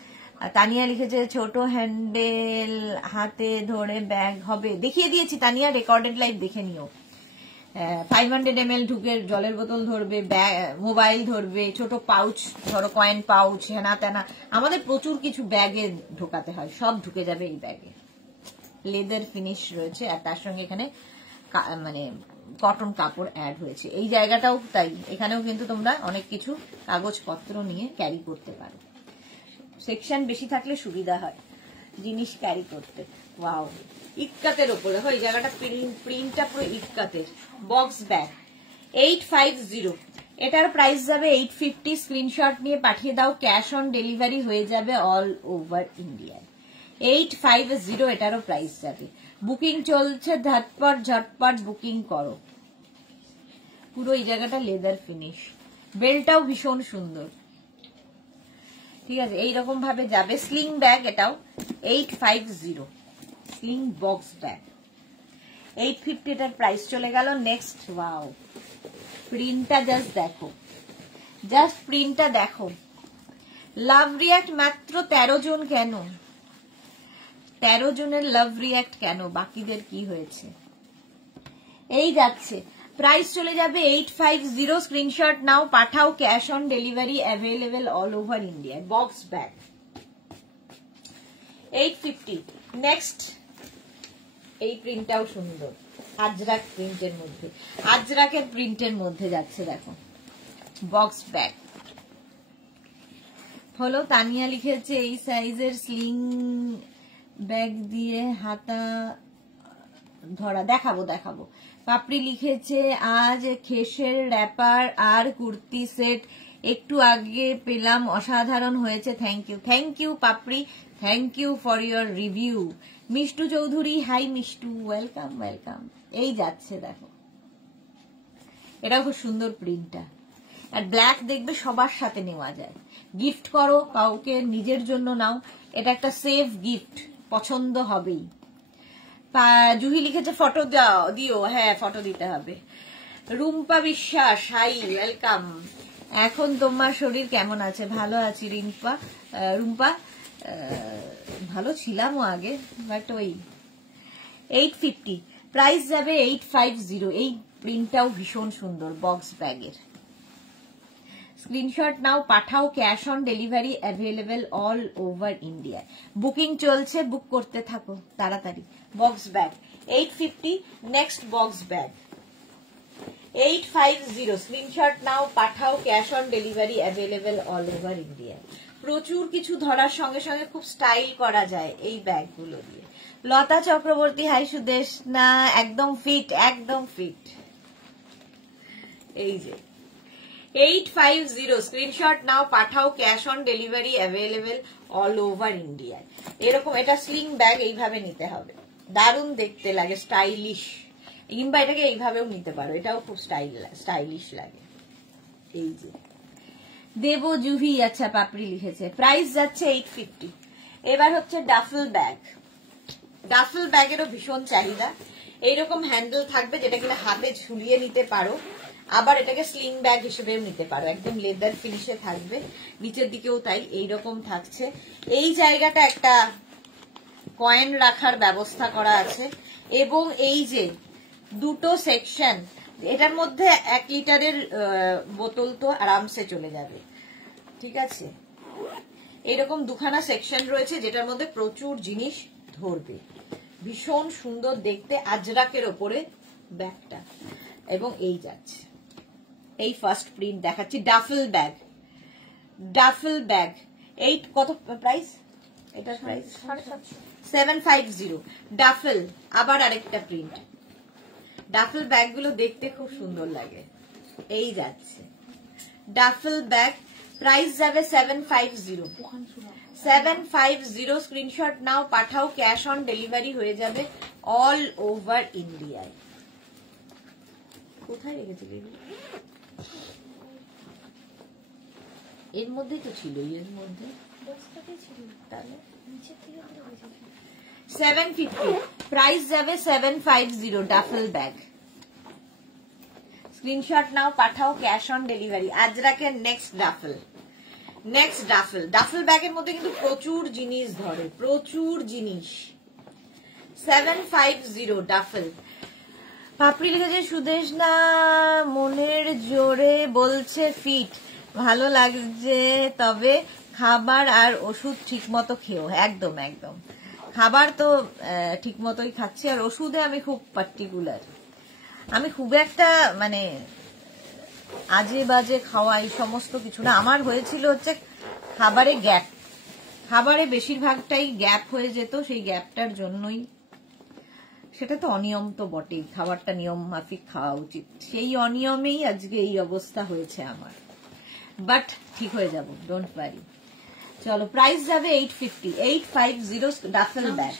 Tania লিখেছে ছোট হ্যান্ডেল হাতে ধরে ব্যাগ হবে, দেখিয়ে দিয়েছি তানিয়া, রেকর্ডেড লাইভ দেখে নিও। 500 ml ঢুকে জলের বোতল ধরবে, মোবাইল ধরবে, ছোট পাউচ ধরো, কয়েন পাউচ, হেনা তেনা, আমাদের প্রচুর কিছু ব্যাগে ঢোকাতে হয়, সব ঢুকে যাবে এই ব্যাগে। লেদার ফিনিশ রয়েছে আর তার সঙ্গে এখানে মানে কটন কাপড় অ্যাড হয়েছে। এই জায়গাটাও তাই, এখানেও কিন্তু তোমরা অনেক কিছু কাগজপত্র নিয়ে ক্যারি করতে পারো। সেকশন বেশি থাকলে সুবিধা হয় জিনিস ক্যারি করতে। ওয়াও, ইক্কাতের ওপরে হয় জায়গাটা, প্রিন্টটা পুরো ইক্কাতের। বক্স ব্যাগ 850, এটার প্রাইস যাবে 850। স্ক্রিনশট নিয়ে পাঠিয়ে দাও, ক্যাশ অন ডেলিভারি হয়ে যাবে অল ওভার ইন্ডিয়া। 850 এটারও প্রাইস যাবে। বুকিং চলছে, ঝটপট ঝটপট বুকিং করো। পুরো এই জায়গাটা লেদার ফিনিশ, বেলটাও ভীষণ সুন্দর। ঠিক আছে, এইরকম ভাবে যাবে। স্লিং ব্যাগ, এটাও 850, স্লিং বক্স ব্যাগ 850, এটার প্রাইস চলে গেল। নেক্সট, ওয়াও, প্রিন্টটা জাস্ট দেখো, জাস্ট প্রিন্টটা দেখো। লাভ রিয়াক্ট মাত্র 13 জন, কেন 13 জনের লাভ রিয়াক্ট কেন? বাকিদের কি হয়েছে? এই যাচ্ছে, প্রাইস চলে যাবে 850। স্ক্রিনশট নাও, পাঠাও, cash on delivery available all over India. Box bag 850। Next, এই প্রিন্টটাও সুন্দর, আজরাক প্রিন্টের মধ্যে, আজরাকের প্রিন্টের মধ্যে যাচ্ছে দেখো। বক্স ব্যাগ হলো, তানিয়া লিখেছে এই সাইজের স্লিং ব্যাগ দিয়ে হাতা ধরা, দেখাবো দেখাবো। পাপড়ি লিখেছে আজ খেসের র্যাপার আর কুর্তি সেট একটু আগে পেলাম, অসাধারণ হয়েছে, thank you Papri, thank you for your review. Mishtu Chowdhury hi Mishtu, welcome welcome. এই যাচ্ছে দেখো, এটা খুব সুন্দর প্রিন্টটা, আর ব্ল্যাক দেখবে সবার সাথে নেওয়া যায়, গিফট করো কাউকে, নিজের জন্য নাও, এটা একটা সেফ গিফট, পছন্দ হবেই। জুহি লিখেছে ফটো দিও, হ্যাঁ ফটো দিতে হবে। রুম্পা বিশ্বাস হাই, ওয়েলকাম। এখন তোমার শরীর কেমন আছে? ভালো আছি রুম্পা, ভালো ছিলামও আগে, বাট ওই 850, প্রাইস যাবে 850। এই প্রিন্টটাও ভীষণ সুন্দর বক্স ব্যাগের। স্ক্রিনশট নাও, পাঠাও, cash on delivery available all over India. Booking চলছে, বুক করতে থাকো তাড়াতাড়ি। Box bag 850। Next box bag 850। Screenshot নাও, পাঠাও, cash on delivery available all over India. প্রচুর কিছু ধরার সঙ্গে সঙ্গে খুব স্টাইল করা যায় এই ব্যাগগুলো দিয়ে। লতা চক্রবর্তী, হাই সুদেশ, না একদম ফিট, একদম ফিট। এই যে 850। স্ক্রিনশট নাও, পাঠাও, cash on delivery available all over India. এরকম এটা স্লিং ব্যাগ, এইভাবে নিতে হবে, দারুণ দেখতে লাগে, স্টাইলিশ। কিংবা এটাকে এইভাবেও নিতে পারো, এটাও খুব স্টাইলিশ লাগে। এই যে দেব জুহি, আচ্ছা পাপড়ি লিখেছে। প্রাইস যাচ্ছে 850। এবার হচ্ছে ডাফল ব্যাগ। ডাফল ব্যাগেরও ভীষণ চাহিদা। এইরকম হ্যান্ডেল থাকবে যেটা কিনা হাতে ঝুলিয়ে নিতে পারো, আবার এটাকে স্লিং ব্যাগ হিসেবেও নিতে পারো। একদম লেদার ফিনিশে থাকবে, নিচের দিকেও তাই এইরকম থাকছে। এই জায়গাটা একটা কয়েন রাখার ব্যবস্থা করা আছে, এবং এই যে দুটো সেকশন, এটার মধ্যে 1 লিটারের বোতল তো আরামসে চলে যাবে, ঠিক আছে। এইরকম দুখানা সেকশন রয়েছে যেটার মধ্যে প্রচুর জিনিস ধরবে। ভীষণ সুন্দর দেখতে, আজরাকের ওপরে ব্যাগটা, এবং এই যাচ্ছে। এই ফার্স্ট প্রিন্ট দেখাচ্ছি, ডাফল ব্যাগ। ডাফল ব্যাগ কত প্রাইস? এটার প্রাইস 750। ডাফল, আবার আরেকটা প্রিন্ট। ডাফল ব্যাগ গুলো দেখতে খুব সুন্দর লাগে। এই যাচ্ছে ডাফল ব্যাগ, প্রাইস যাবে 750। 750। স্ক্রিনশট নাও, পাঠাও, ক্যাশ অন ডেলিভারি হয়ে যাবে অল ওভার ইন্ডিয়ায়। কোথায় রেখেছে এগুলো? এর মধ্যেই তো ছিল, এর মধ্যে 750। প্রাইস যাবে 750। ডাফল ব্যাগ, স্ক্রিনশট নাও, পাঠাও, ক্যাশ অন ডেলিভারি। আজরাকের next duffel. Next duffel. Duffel ব্যাগের মধ্যে কিন্তু প্রচুর জিনিস ধরে, প্রচুর জিনিস। 750 ডাফল। পাপড়ি লিখেছে সুদেশ, না মনের জোরে বলছে ফিট, ভালো লাগছে, তবে খাবার আর ওষুধ ঠিক মতো খেও। একদম একদম, খাবার তো ঠিক মতোই খাচ্ছি, আর ওষুধে আমি খুব পার্টিকুলার। আমি খুব একটা মানে আজে বাজে খাওয়া এই সমস্ত কিছু না। আমার হয়েছিল হচ্ছে খাবারে গ্যাপ, খাবারে বেশিরভাগটাই গ্যাপ হয়ে যেত, সেই গ্যাপটার জন্যই। সেটা তো অনিয়ম তো বটেই, খাবারটা নিয়ম মাফিক খাওয়া উচিত, সেই অনিয়মেই আজকে এই অবস্থা হয়েছে আমার, বাট ঠিক হয়ে যাব, ডোন্ট ওয়ারি। চলো, প্রাইস যাবে 850। 850 ডাফল ব্যাগ।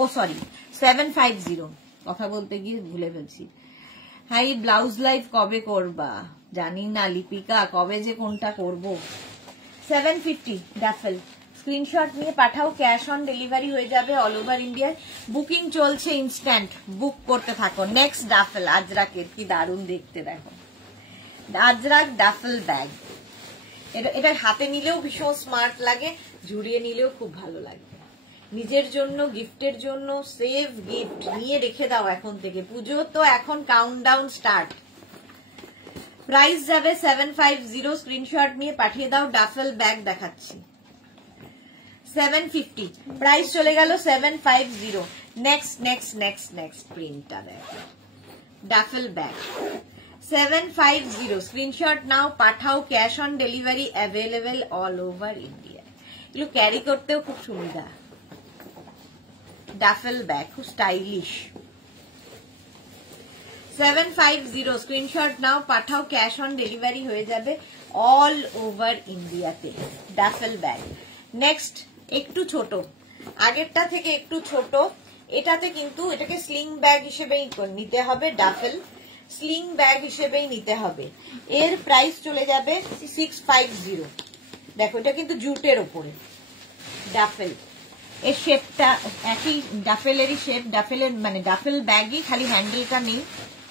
ও সরি, 750, কথা বলতে গিয়ে ভুলে ফেলছি। হাই, ব্লাউজ লাইভ কবে করবা? জানি না লিপিকা, কবে যে কোনটা করব। 750 ডাফল। স্ক্রিনশট নিয়ে পাঠাও, ক্যাশ অন ডেলিভারি হয়ে যাবে অল ওভার ইন্ডিয়ায়। বুকিং চলছে, ইনস্ট্যান্ট বুক করতে থাকো। নেক্সট ডাফল, আজরাকের, কি দারুণ দেখতে দেখো। আজরাক ডাফল ব্যাগ, এটা হাতে নিলেও ভীষণ স্মার্ট লাগে, ঝুড়িয়ে নিলেও খুব ভালো লাগে। নিজের জন্য, গিফটের জন্য, সেভ গিফট নিয়ে রেখে দাও এখন থেকে, পুজো তো এখন কাউন্টডাউন স্টার্ট। প্রাইস যাবে 750। স্ক্রিনশট নিয়ে পাঠিয়ে দাও। ডাফল ব্যাগ দেখাচ্ছি 750, প্রাইস চলে গেল 750। নেক্সট নেক্সট নেক্সট নেক্সট প্রিন্টটা দেখো, ডাফল ব্যাগ 750। স্ক্রিনশট নাও, পাঠাও, cash on delivery available all over India. এগুলো ক্যারি করতেও খুব সুবিধা। ডাফল ব্যাগ খুব স্টাইলিশ। 750। স্ক্রিনশট নাও, পাঠাও, ক্যাশ অন ডেলিভারি হয়ে যাবে অল ওভার ইন্ডিয়াতে। Duffel bag. নেক্সট একটু ছোট, আগেরটা থেকে একটু ছোট। এটাতে কিন্তু এটাকে স্লিং ব্যাগ হিসেবেই নিতে হবে, ডাফল স্লিং ব্যাগ হিসেবেই নিতে হবে। এর প্রাইস চলে যাবে 650। দেখো, এটা কিন্তু জুটের ওপরে ডাফল। এর শেপটা একই, ডাফেলেরই শেপ, ডাফেলের মানে ডাফেল ব্যাগই, খালি হ্যান্ডেলটা নেই।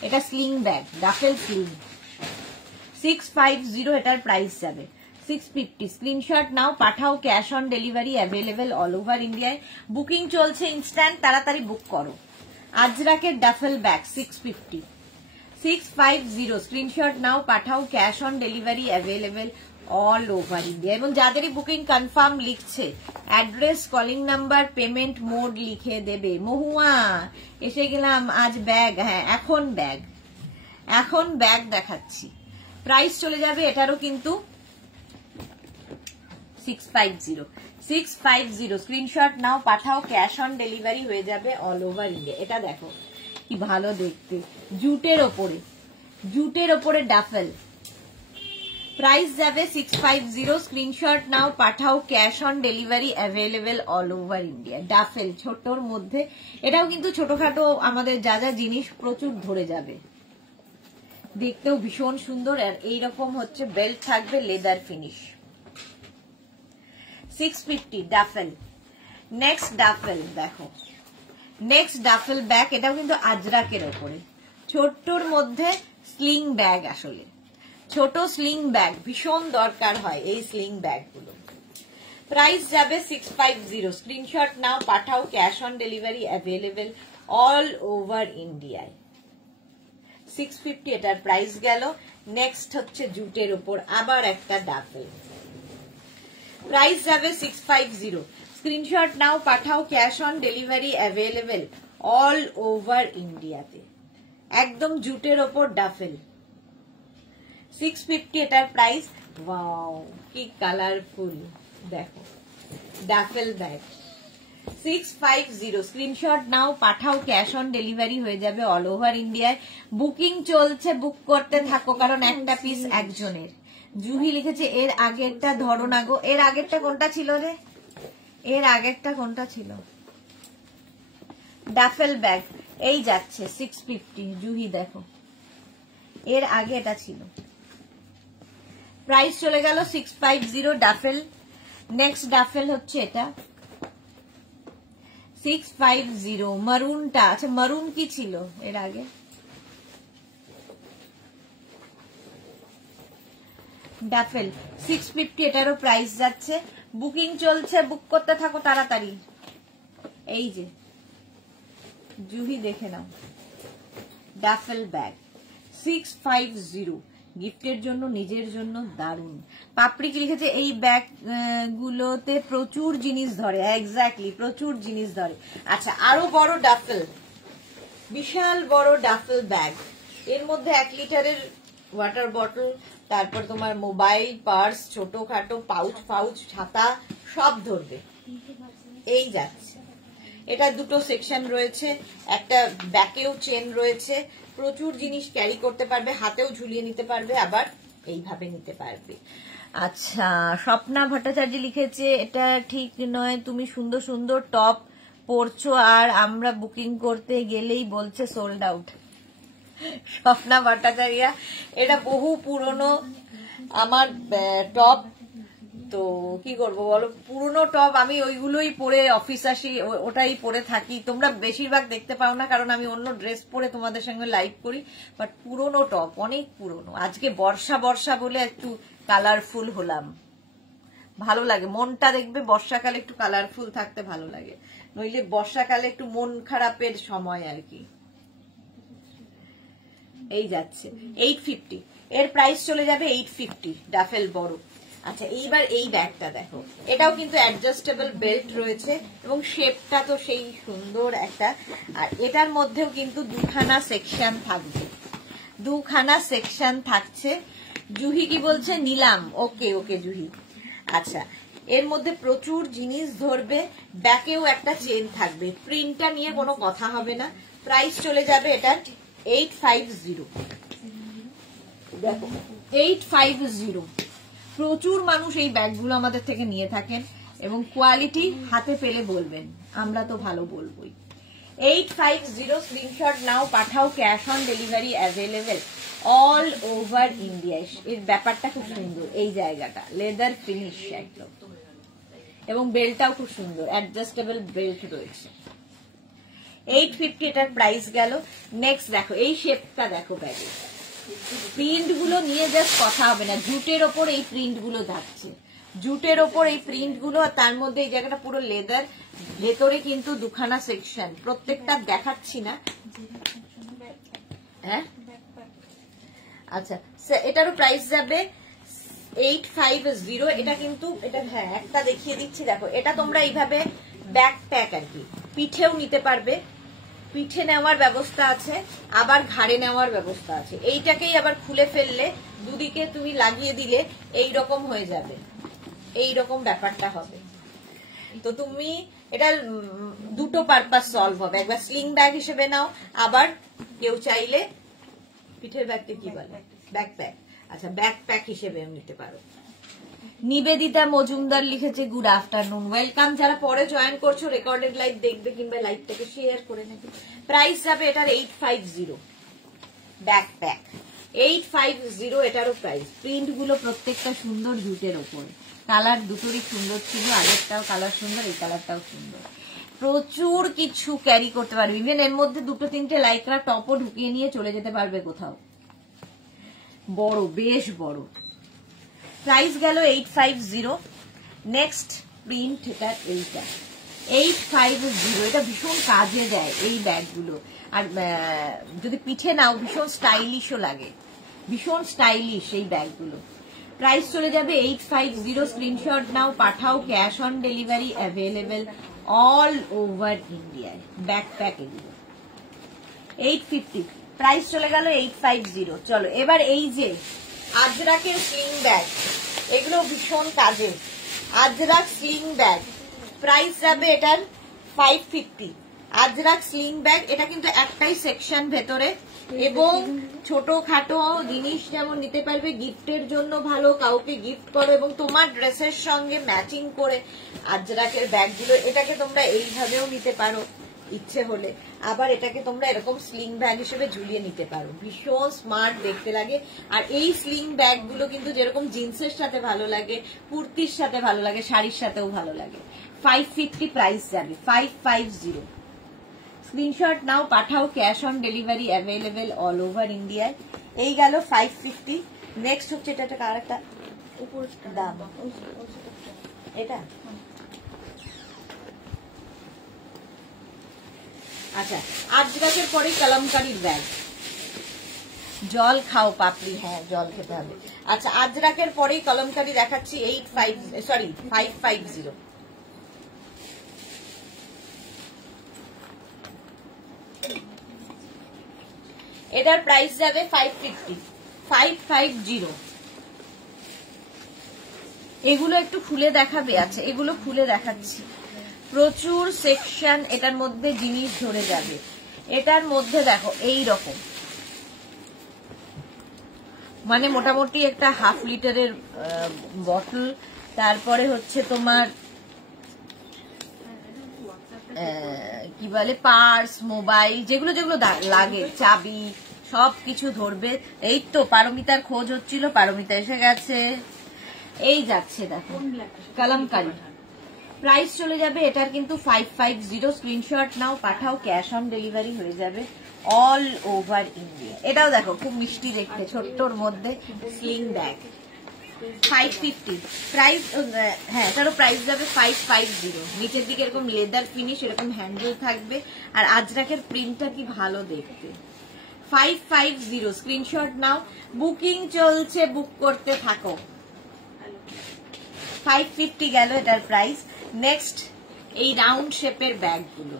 এটা স্লিং ব্যাগ, ডাফেল স্লিং। 650 এটার প্রাইস যাবে। 650। স্ক্রিনশট নাও, পাঠাও, cash on delivery available all over ইন্ডিয়ায়। বুকিং চলছে ইনস্ট্যান্ট, তাড়াতাড়ি বুক করো। আজরাকের ডাফেল ব্যাগ 650। 650 স্ক্রিনশট নাও পাঠাও, cash on delivery available all over India. এবং যাদেরই বুকিং কনফার্ম লিখছে address, calling number, payment mode লিখে দেবে। মহুয়া এসে গেলাম, আজ ব্যাগ, হ্যাঁ এখন ব্যাগ দেখাচ্ছি। প্রাইস চলে যাবে এটারও কিন্তু 650 স্ক্রিনশট নাও পাঠাও, ক্যাশ অন ডেলিভারি হয়ে যাবে অল ওভার ইন্ডিয়া। এটা দেখো কি ভালো দেখতে, জুটের ওপরে ডাফেল। প্রাইস যাবে 650 স্ক্রিনশট নাও পাঠাও, cash on delivery available all over India. Duffel ছোটর মধ্যে, এটাও কিন্তু ছোটখাটো আমাদের যা যা জিনিস প্রচুর ধরে যাবে, দেখতেও ভীষণ সুন্দর। আর এইরকম হচ্ছে বেল্ট থাকবে, leather finish. 650 duffel. Next duffel দেখো, নেক্সট ডাফেল ব্যাগ, এটাও কিন্তু আজরাকের ওপরে, ছোট্টর মধ্যে স্লিং ব্যাগ। আসলে ছোট স্লিং ব্যাগ ভীষণ দরকার হয়, এই স্লিং ব্যাগ গুলো। প্রাইস যাবে 650 স্ক্রিনশট নাও পাঠাও, cash on delivery available all over ইন্ডিয়ায়। 650 এটার প্রাইস গেল। নেক্সট হচ্ছে জুটের উপর আবার একটা ডাফেল। প্রাইস যাবে 650 স্ক্রিনশট নাও পাঠাও, cash on delivery available all over ইন্ডিয়াতে। একদম জুটের ওপর ডাফেল। 650 এটার প্রাইস। ওয়াও কি কালারফুল দেখো ডাফেল ব্যাগ। 650 স্ক্রিনশট নাও পাঠাও, ক্যাশ অন ডেলিভারি হয়ে যাবে অল ওভার ইন্ডিয়ায়। বুকিং চলছে, বুক করতে থাকো, কারণ একটা পিস একজনের। জুহি লিখেছে এর আগেরটা ধরো না গো। এর আগেরটা কোনটা ছিল রে? এর আগেরটা কোনটা ছিল? ডাফেল ব্যাগ এই যাচ্ছে 650। জুহি দেখো এর আগে এটা ছিল। প্রাইস চলে গেল 650 ডাফেল। নেক্সট ডাফেল হচ্ছে এটা 650 মারুনটা। আচ্ছা মারুন কি ছিল এর আগে? ডাফেল 650 এটারও প্রাইস যাচ্ছে। বুকিং চলছে, বুক করতে থাকো তাড়াতাড়ি। এই যে জুহি দেখে নাও ডাফেল ব্যাগ 650 গিফটের জন্য, নিজের জন্য দারুন। পাপড়ি কি লিখেছে এই ব্যাগ গুলোতে প্রচুর জিনিস ধরে। এক্স্যাক্টলি প্রচুর জিনিস ধরে। আচ্ছা আরো বড় ডাফেল, বিশাল বড় ডাফেল ব্যাগ, এর মধ্যে 1 লিটারের ওয়াটার বটল, তারপর তোমার মোবাইল, পার্স, ছোটখাটো পাউচ, ছাতা সব ধরবে। এই যাচ্ছে। এটা দুটো সেকশন রয়েছে, একটা ব্যাকেও চেন রয়েছে, প্রচুর জিনিস ক্যারি করতে পারবে, হাতেও ঝুলিয়ে নিতে পারবে, আবার এইভাবে নিতে পারবে। আচ্ছা স্বপ্না ভট্টাচার্য লিখেছে এটা ঠিক নয়, তুমি সুন্দর সুন্দর টপ পরছো আর আমরা বুকিং করতে গেলেই বলছে সোল্ড আউট। স্বপ্না ভট্টাচার্য, এটা বহু পুরনো আমার টপ, তো কি করবো বলো, পুরনো টপ। আমি ওইগুলোই পরে অফিস আসি, ওটাই পরে থাকি। তোমরা বেশিরভাগ দেখতে পাও না, কারণ আমি অন্য ড্রেস পরে তোমাদের সঙ্গে লাইভ করি। বাট পুরনো টপ, অনেক পুরনো। আজকে বর্ষা বলে একটু কালারফুল হলাম, ভালো লাগে। মনটা দেখবে বর্ষাকালে একটু কালারফুল থাকতে ভালো লাগে, নইলে বর্ষাকালে একটু মন খারাপের সময় আর কি। এই যাচ্ছে 850, এর প্রাইস চলে যাবে 850 ডাফেল বড়। আচ্ছা এইবার এই ব্যাগটা দেখো, এটাও কিন্তু অ্যাডজাস্টেবল বেল্ট রয়েছে এবং শেপটা তো সেই সুন্দর একটা। আর এটার মধ্যেও কিন্তু দুখানা সেকশন থাকবে, দুখানা সেকশন থাকছে। জুহি কি বলছে? নিলাম। ওকে ওকে জুহি। আচ্ছা এর মধ্যে প্রচুর জিনিস ধরবে, ব্যাকেও একটা চেন থাকবে। প্রিন্টটা নিয়ে কোনো কথা হবে না। প্রাইস চলে যাবে এটার 850। দেখো 850। প্রচুর মানুষ এই ব্যাগগুলো আমাদের থেকে নিয়ে থাকেন এবং কোয়ালিটি হাতে পেলে বলবেন, আমরা তো ভালো বলবোই। 850 স্ক্রিনশট নাও পাঠাও, cash on delivery available all over India. এর ব্যাপারটা খুব সুন্দর, এই জায়গাটা লেদার ফিনিশ একদম, এবং বেল্টটাও খুব সুন্দর, অ্যাডজাস্টেবল বেল্ট রয়েছে। 850 এটার প্রাইস গেল। নেক্সট দেখো এই শেপটা দেখো, ব্যাগে প্রিন্ট গুলো নিয়ে জাস্ট কথা হবে না। জুটের ওপর এই প্রিন্ট গুলো থাকছে, জুটের ওপর এই প্রিন্ট গুলো, আর তার মধ্যে এই জায়গাটা পুরো লেদার। ভেতরে কিন্তু দুখানা সেকশন, প্রত্যেকটা দেখাচ্ছি না। হ্যাঁ আচ্ছা এটারও প্রাইস যাবে 850। এটা কিন্তু এটা হ্যাঁ একটা দেখিয়ে দিচ্ছি, দেখো এটা তোমরা এইভাবে ব্যাকপ্যাক আর কি পিঠেও নিতে পারবে, পিঠে নেওয়ার ব্যবস্থা আছে, আবার ঘাড়ে নেওয়ার ব্যবস্থা আছে। এইটাকেই আবার খুলে ফেললে দুদিকে তুমি লাগিয়ে দিলে এই রকম হয়ে যাবে, এই রকম ব্যাপারটা হবে। তো তুমি এটা দুটো পারপাস সলভ হবে, একবার স্লিং ব্যাগ হিসেবে নাও, আবার কেউ চাইলে পিঠের ব্যাগকে কি বলে ব্যাকপ্যাক, আচ্ছা ব্যাকপ্যাক হিসেবে নিতে পারো। নিবেদিতা মজুমদার লিখেছে গুড আফটারনুন, ওয়েলকাম। যারা পরে জয়েন করছো রেকর্ডেড লাইভ দেখবে কিংবা লাইভটাকে শেয়ার করে নেবে। প্রাইস যাবে এটার 850 ব্যাকপ্যাক, 850 এটারও প্রাইস। প্রিন্ট গুলো প্রত্যেকটা সুন্দর জুটের ওপরে, কালার দুটোরই সুন্দর ছিল, আগেরটাও কালার সুন্দর, এই কালারটাও সুন্দর। প্রচুর কিছু ক্যারি করতে পারবে, ইভেন এর মধ্যে দুটো তিনটে লাইকরা টপও ঢুকিয়ে নিয়ে চলে যেতে পারবে কোথাও, বড় বেশ বড়। প্রাইস গেল 850। নেক্সট প্রিন্ট এটা এইটা 850, এটা ভীষণ কাজে দেয় এই ব্যাগগুলো, আর যদি পিঠে নাও ভীষণ স্টাইলিশও লাগে, ভীষণ স্টাইলিশ এই ব্যাগগুলো। প্রাইস চলে যাবে 850, স্ক্রিনশট নাও পাঠাও, cash on delivery available all over ইন্ডিয়ায়। ব্যাকপ্যাক এগুলো 850, প্রাইস চলে গেল 850। চলো এবার এই যে আজরাকের স্লিং ব্যাগ, এগুলো ভীষণ কাজে, আজরাক স্লিং ব্যাগ প্রাইস যাবে এটার 550। আজরাক স্লিং ব্যাগ, এটা কিন্তু একটাই সেকশন ভেতরে, এবং ছোটখাটো জিনিস যেমন নিতে পারবে, গিফটের জন্য ভালো, কাউকে গিফট করো এবং তোমার ড্রেসের সঙ্গে ম্যাচিং করে আজরাকের ব্যাগগুলো। এটাকে তোমরা এইভাবেও নিতে পারো ইচ্ছে হলে, আবার এটাকে তোমরা এরকম স্লিং ব্যাগ হিসেবে ঝুলিয়ে নিতে পারো, ভীষণ স্মার্ট দেখতে লাগে। আর এই স্লিং ব্যাগগুলো কিন্তু যেরকম জিন্সের সাথে ভালো লাগে, কুর্তির সাথে ভালো লাগে, শাড়ির সাথেও ভালো লাগে। 550 প্রাইস যাবে, 550। স্ক্রিনশট নাও পাঠাও, cash on delivery available all over ইন্ডিয়ায়। এই গেল 550। নেক্সট হচ্ছে এটা কার একটা দাম, এটা আচ্ছা আজরাকের পরে কলমকারীর ব্যাগ, জল খাও পাপড়ি, হ্যাঁ জল খেতে হবে। আচ্ছা আজরাকের পরেই কলমকারী দেখাচ্ছি 550। এটার প্রাইস যাবে 550। এগুলো একটু খুলে দেখাবে, আচ্ছা এগুলো খুলে দেখাচ্ছি, প্রচুর সেকশন এটার মধ্যে জিনিস ধরে যাবে। এটার মধ্যে দেখো এই রকম, মানে মোটামুটি একটা 1/2 লিটারের বটল, তারপরে হচ্ছে তোমার কি বলে পার্স, মোবাইল, যেগুলো যেগুলো লাগে, চাবি, সবকিছু ধরবে। এই তো পারমিতার খোঁজ হচ্ছিল, পারমিতা এসে গেছে, এই যাচ্ছে দেখো কলমকারী। প্রাইস চলে যাবে এটার কিন্তু 550। স্ক্রিনশট নাও পাঠাও, ক্যাশ অন ডেলিভারি হয়ে যাবে অল ওভার ইন্ডিয়া। এটাও দেখো খুব মিষ্টি দেখতে, ছোট্টর মধ্যে স্লিং ব্যাগ, 550 প্রাইস। হ্যাঁ এটারও প্রাইস যাবে 550। নিচের দিকে এরকম লেদার ফিনিশ, এরকম হ্যান্ডেল থাকবে, আর আজরাকের প্রিন্টটা কি ভালো দেখতে। 550 স্ক্রিনশট নাও, বুকিং চলছে, বুক করতে থাকো। 550 গেল এটার প্রাইস। নেক্সট এই রাউন্ড শেপের ব্যাগগুলো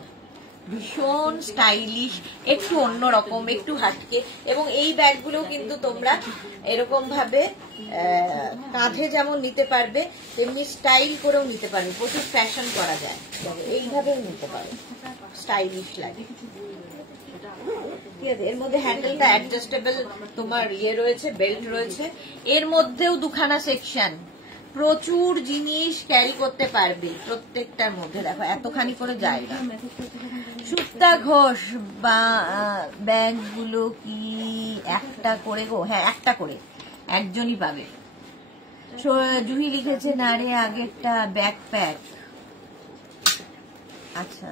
ভীষণ স্টাইলিশ, একটু অন্যরকম, একটু হাটকে, এবং এই ব্যাগগুলো কিন্তু তোমরা এরকম ভাবে কাঁধে যেমন নিতে পারবে তেমনি স্টাইল করেও নিতে পারবে, প্রচুর ফ্যাশন করা যায়, এইভাবেও নিতে পারো, স্টাইলিশ লাগে। ঠিক আছে, এর মধ্যে হ্যান্ডেলটা অ্যাডজাস্টেবল, তোমার ইয়ে রয়েছে, বেল্ট রয়েছে, এর মধ্যেও দুখানা সেকশন, প্রচুর জিনিস ক্যারি করতে পারবে প্রত্যেকটার মধ্যে। দেখো এতখানি করে জায়গা। সুপ্তা ঘোষ, ব্যাগগুলো কি একটা করে গো? হ্যাঁ একটা করে, একজনই পাবে। জুহি লিখেছে না রে আগেরটা ব্যাকপ্যাক। আচ্ছা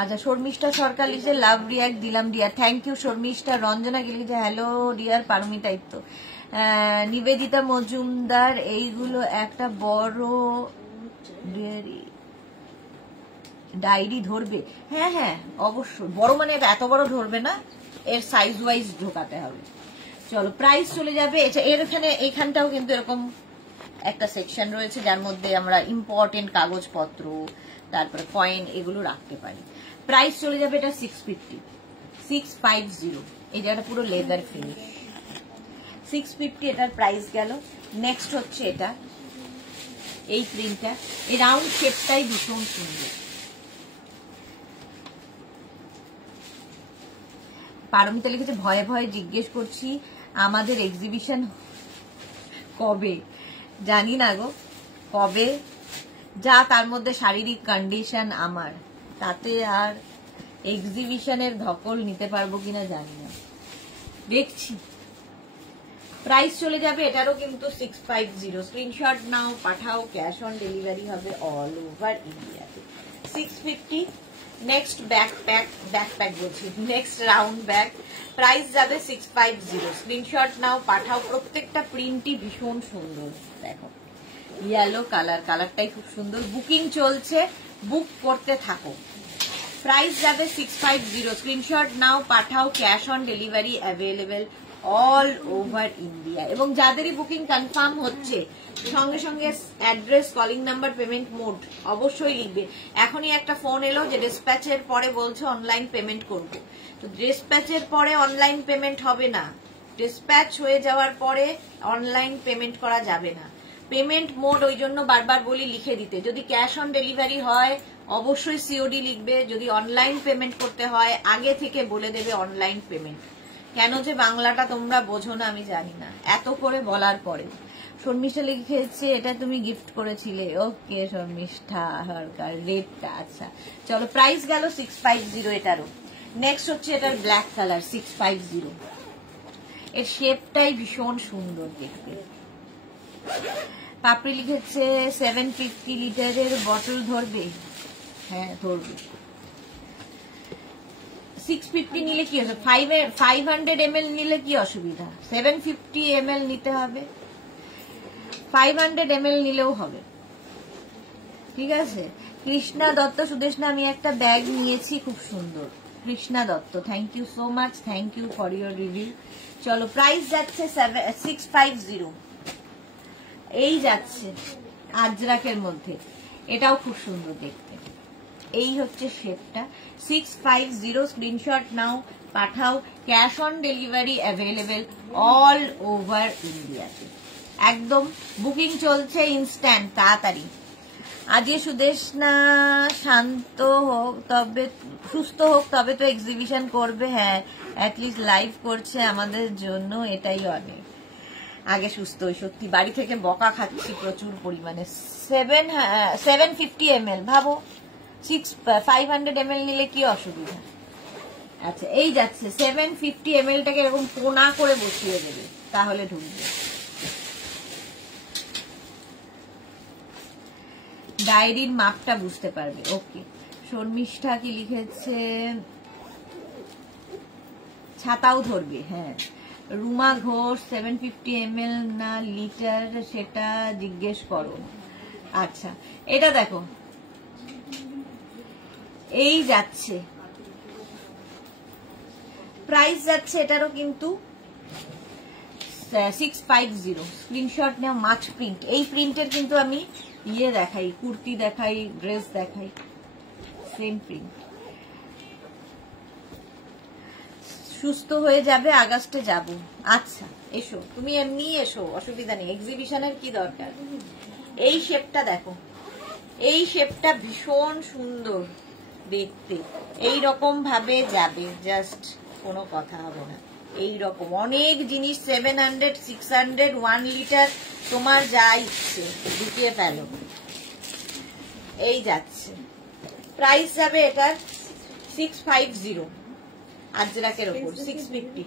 আচ্ছা, শর্মিষ্ঠা সরকার লিখছে লাভ রিয়াক্ট দিলাম dear, thank you Sharmishtha. Ranjana কি লিখেছে হ্যালো ডিয়ার পারমিতা। তো নিবেদিতা মজুমদার, এইগুলো একটা বড় ডায়েরি ধরবে? হ্যাঁ হ্যাঁ অবশ্যই, বড় মানে এত বড় ধরবে না, এর সাইজ ওয়াইজ ঢোকাতে হবে। চলো প্রাইস চলে যাবে। এর এইখানটাও কিন্তু এরকম একটা সেকশন রয়েছে যার মধ্যে আমরা ইম্পর্টেন্ট কাগজপত্র, তারপরে কয়েন এগুলো রাখতে পারি। প্রাইস চলে যাবে এটা 650, 650। এই জায়গাটা পুরো লেদার ফিনিশ, 650 এটার প্রাইস গেল। নেক্সট হচ্ছে এটা, এই প্রিন্টটা, এই রাউন্ড শেপটাই ভীষণ সুন্দর। পারমিতা লিখেছে ভয়ে ভয়ে জিজ্ঞেস করছি আমাদের এক্সিবিশন কবে, জানি না গো কবে, যা তার মধ্যে শারীরিক কন্ডিশন আমার, তাতে আর এক্সিবিশনের ধকল নিতে পারবো কিনা জানি না, দেখছি। প্রাইস চলে যাবে এটারও কিন্তু 650। স্ক্রিনশট নাও, পাঠাও, ক্যাশ অন ডেলিভারি হবে অল ওভার ইন্ডিয়াতে। 650। নেক্সট ব্যাকপ্যাক বলছি, নেক্সট রাউন্ড ব্যাগ, প্রাইস যাবে 650। স্ক্রিনশট নাও, পাঠাও। প্রত্যেকটা প্রিন্টই ভীষণ সুন্দর। দেখো ইয়েলো কালারটাই খুব সুন্দর। বুকিং চলছে, বুক করতে থাকো। প্রাইস যাবে 650। স্ক্রিনশট নাও, পাঠাও, cash on delivery available all over India. এবং যাদেরই বুকিং কনফার্ম হচ্ছে সঙ্গে সঙ্গে address, calling number, payment mode অবশ্যই লিখবে। এখনই একটা ফোন এলো যে ডিসপ্যাচের পরে বলছে অনলাইন পেমেন্ট করব, তো ডিসপ্যাচের পরে অনলাইন পেমেন্ট হবে না, ডিসপ্যাচ হয়ে যাওয়ার পরে অনলাইন পেমেন্ট করা যাবে না। পেমেন্ট মোড ওই জন্য বারবার বলি লিখে দিতে। যদি ক্যাশ অন ডেলিভারি হয় অবশ্যই সিওডি লিখবে, যদি অনলাইন পেমেন্ট করতে হয় আগে থেকে বলে দেবে অনলাইন পেমেন্ট। কেন যে বাংলাটা তোমরা বোঝো না আমি জানি না, এত করে বলার পরে। শর্মিষ্ঠা লিখেছে এটা তুমি গিফট করেছিলে, ওকে শর্মিষ্ঠা সরকার, রেটটা আচ্ছা। চলো প্রাইস গেল 650 এটারও। নেক্সট হচ্ছে এটার ব্ল্যাক কালার 650। এর শেপটাই ভীষণ সুন্দর দেখতে। পাপড়ি লিখেছে 750 লিটারের বটল ধরবে, হ্যাঁ ধরবে। 650 নিলে কি হবে, 500 ml নিলে কি অসুবিধা, 750 ml নিতে হবে, 500 ml নিলেও হবে, ঠিক আছে। কৃষ্ণা দত্ত সুদেশনা, আমি একটা ব্যাগ নিয়েছি খুব সুন্দর। Krishna Dutta, thank you so much, thank you for your review. চলো প্রাইস যাচ্ছে 650। এই যাচ্ছে আজরাকের মধ্যে, এটাও খুব সুন্দর দেখতে। এই হচ্ছে শেপটা 650। স্ক্রিনশট নাও, পাঠাও, cash on delivery available all over ইন্ডিয়াতে। একদম বুকিং চলছে ইনস্ট্যান্ট, তাড়াতাড়ি। আজকে সুদেশনা শান্ত হোক তবে, সুস্থ হোক তবে তো এক্সিবিশন করবে, হ্যাঁ অ্যাটলিস্ট লাইভ করছে আমাদের জন্য, এটাই অনেক। আগে সুস্থ হই, সত্যি বাড়ি থেকে বকা খাচ্ছি প্রচুর পরিমাণে। 750 ml, ভাবো 500 ml নিলে কি অসুবিধা। আচ্ছা এই যাচ্ছে 750 ml টাকে এরকম কোনা করে বসিয়ে দেবে, তাহলে ঢুকবে। ডায়েরির মাপটা বুঝতে পারবে, ওকে। শর্মিষ্ঠা কি লিখেছে, ছাতাও ধরবে, হ্যাঁ। রুমা ঘোষ 750 ml না লিটার সেটা জিজ্ঞেস করো। আচ্ছা এটা দেখো, এই যাচ্ছে, প্রাইস যাচ্ছে এটারও কিন্তু 650। স্ক্রিনশট নেও, মাছ প্রিন্ট। এই প্রিন্টের কিন্তু আমি ইয়ে দেখাই, কুর্তি দেখাই, ড্রেস দেখাই, সেম প্রিন্ট। সুস্থ হয়ে যাবে, আগস্টে যাব। আচ্ছা এসো, তুমি এমনি এসো, অসুবিধা নেই, এক্সিবিশনের কি দরকার। এই শেপটা দেখো, এই শেপটা ভীষণ সুন্দর দেখতে, এই রকম ভাবে যাবে, জাস্ট কোনো কথা হবে না। এই রকম অনেক জিনিস 700, 600, 1 লিটার, তোমার যা ইচ্ছে ঢুকিয়ে ফেলো। এই যাচ্ছে, প্রাইস যাবে এটার 650। আজরাকের ওপর 650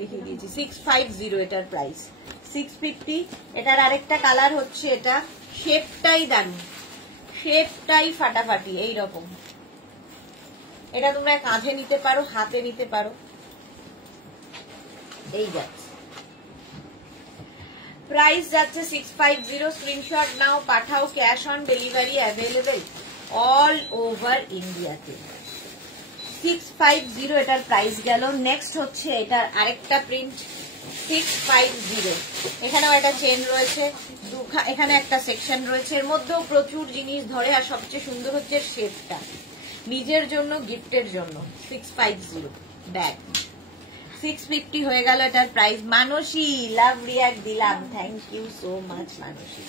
লিখে দিয়েছি, 650 এটার প্রাইস 650। এটার আরেকটা কালার হচ্ছে এটা, শেপটাই দারুন, শেপটাই ফাটাফাটি। এইরকম এটা তোমরা কাঁধে নিতে পারো, হাতে নিতে পারো। এই যাচ্ছে, প্রাইস যাচ্ছে 650। স্ক্রিনশট নাও, পাঠাও, cash on delivery available all over ইন্ডিয়াতে। 650 এটার প্রাইস গেল। নেক্সট হচ্ছে এটার আরেকটা প্রিন্ট 650। এখানেও একটা চেন রয়েছে, এখানে একটা সেকশন রয়েছে, এর মধ্যেও প্রচুর জিনিস ধরে। আর সবচেয়ে সুন্দর হচ্ছে শেপটা, নিজের জন্য গিফটের জন্য। 650 ব্যাগ 650 হয়ে গেল এটার প্রাইস। মানসী লাভ রিয়াক্ট দিলাম, থ্যাংক ইউ সো মাচ মানসী।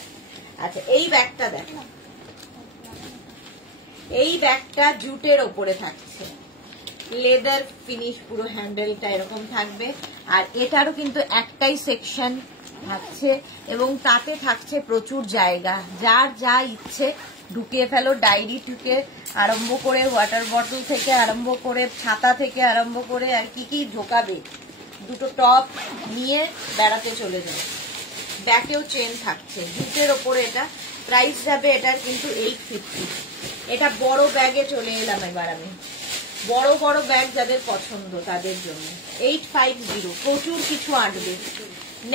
আচ্ছা এই ব্যাগটা দেখো, এই ব্যাগটা জুটের ওপরে থাকছে, লেদার ফিনিশ, পুরো হ্যান্ডেলটা এরকম থাকবে। আর এটারও কিন্তু একটাই সেকশন থাকছে এবং তাতে থাকছে প্রচুর জায়গা, যার যা ইচ্ছে ঢুকিয়ে ফেলো। ডায়েরি থেকে আরম্ভ করে, ওয়াটার বটল থেকে আরম্ভ করে, ছাতা থেকে আরম্ভ করে, আর কি কি ঢোকাবে। দুটো টপ নিয়ে বেড়াতে চলে যাবে। ব্যাকেও চেন থাকছে, জুটের ওপরে এটা। প্রাইস যাবে এটার কিন্তু 850। এটা বড় ব্যাগে চলে এলাম এবার আমি, বড় বড় ব্যাগ যাদের পছন্দ তাদের জন্য 850। প্রচুর কিছু আঁটবে।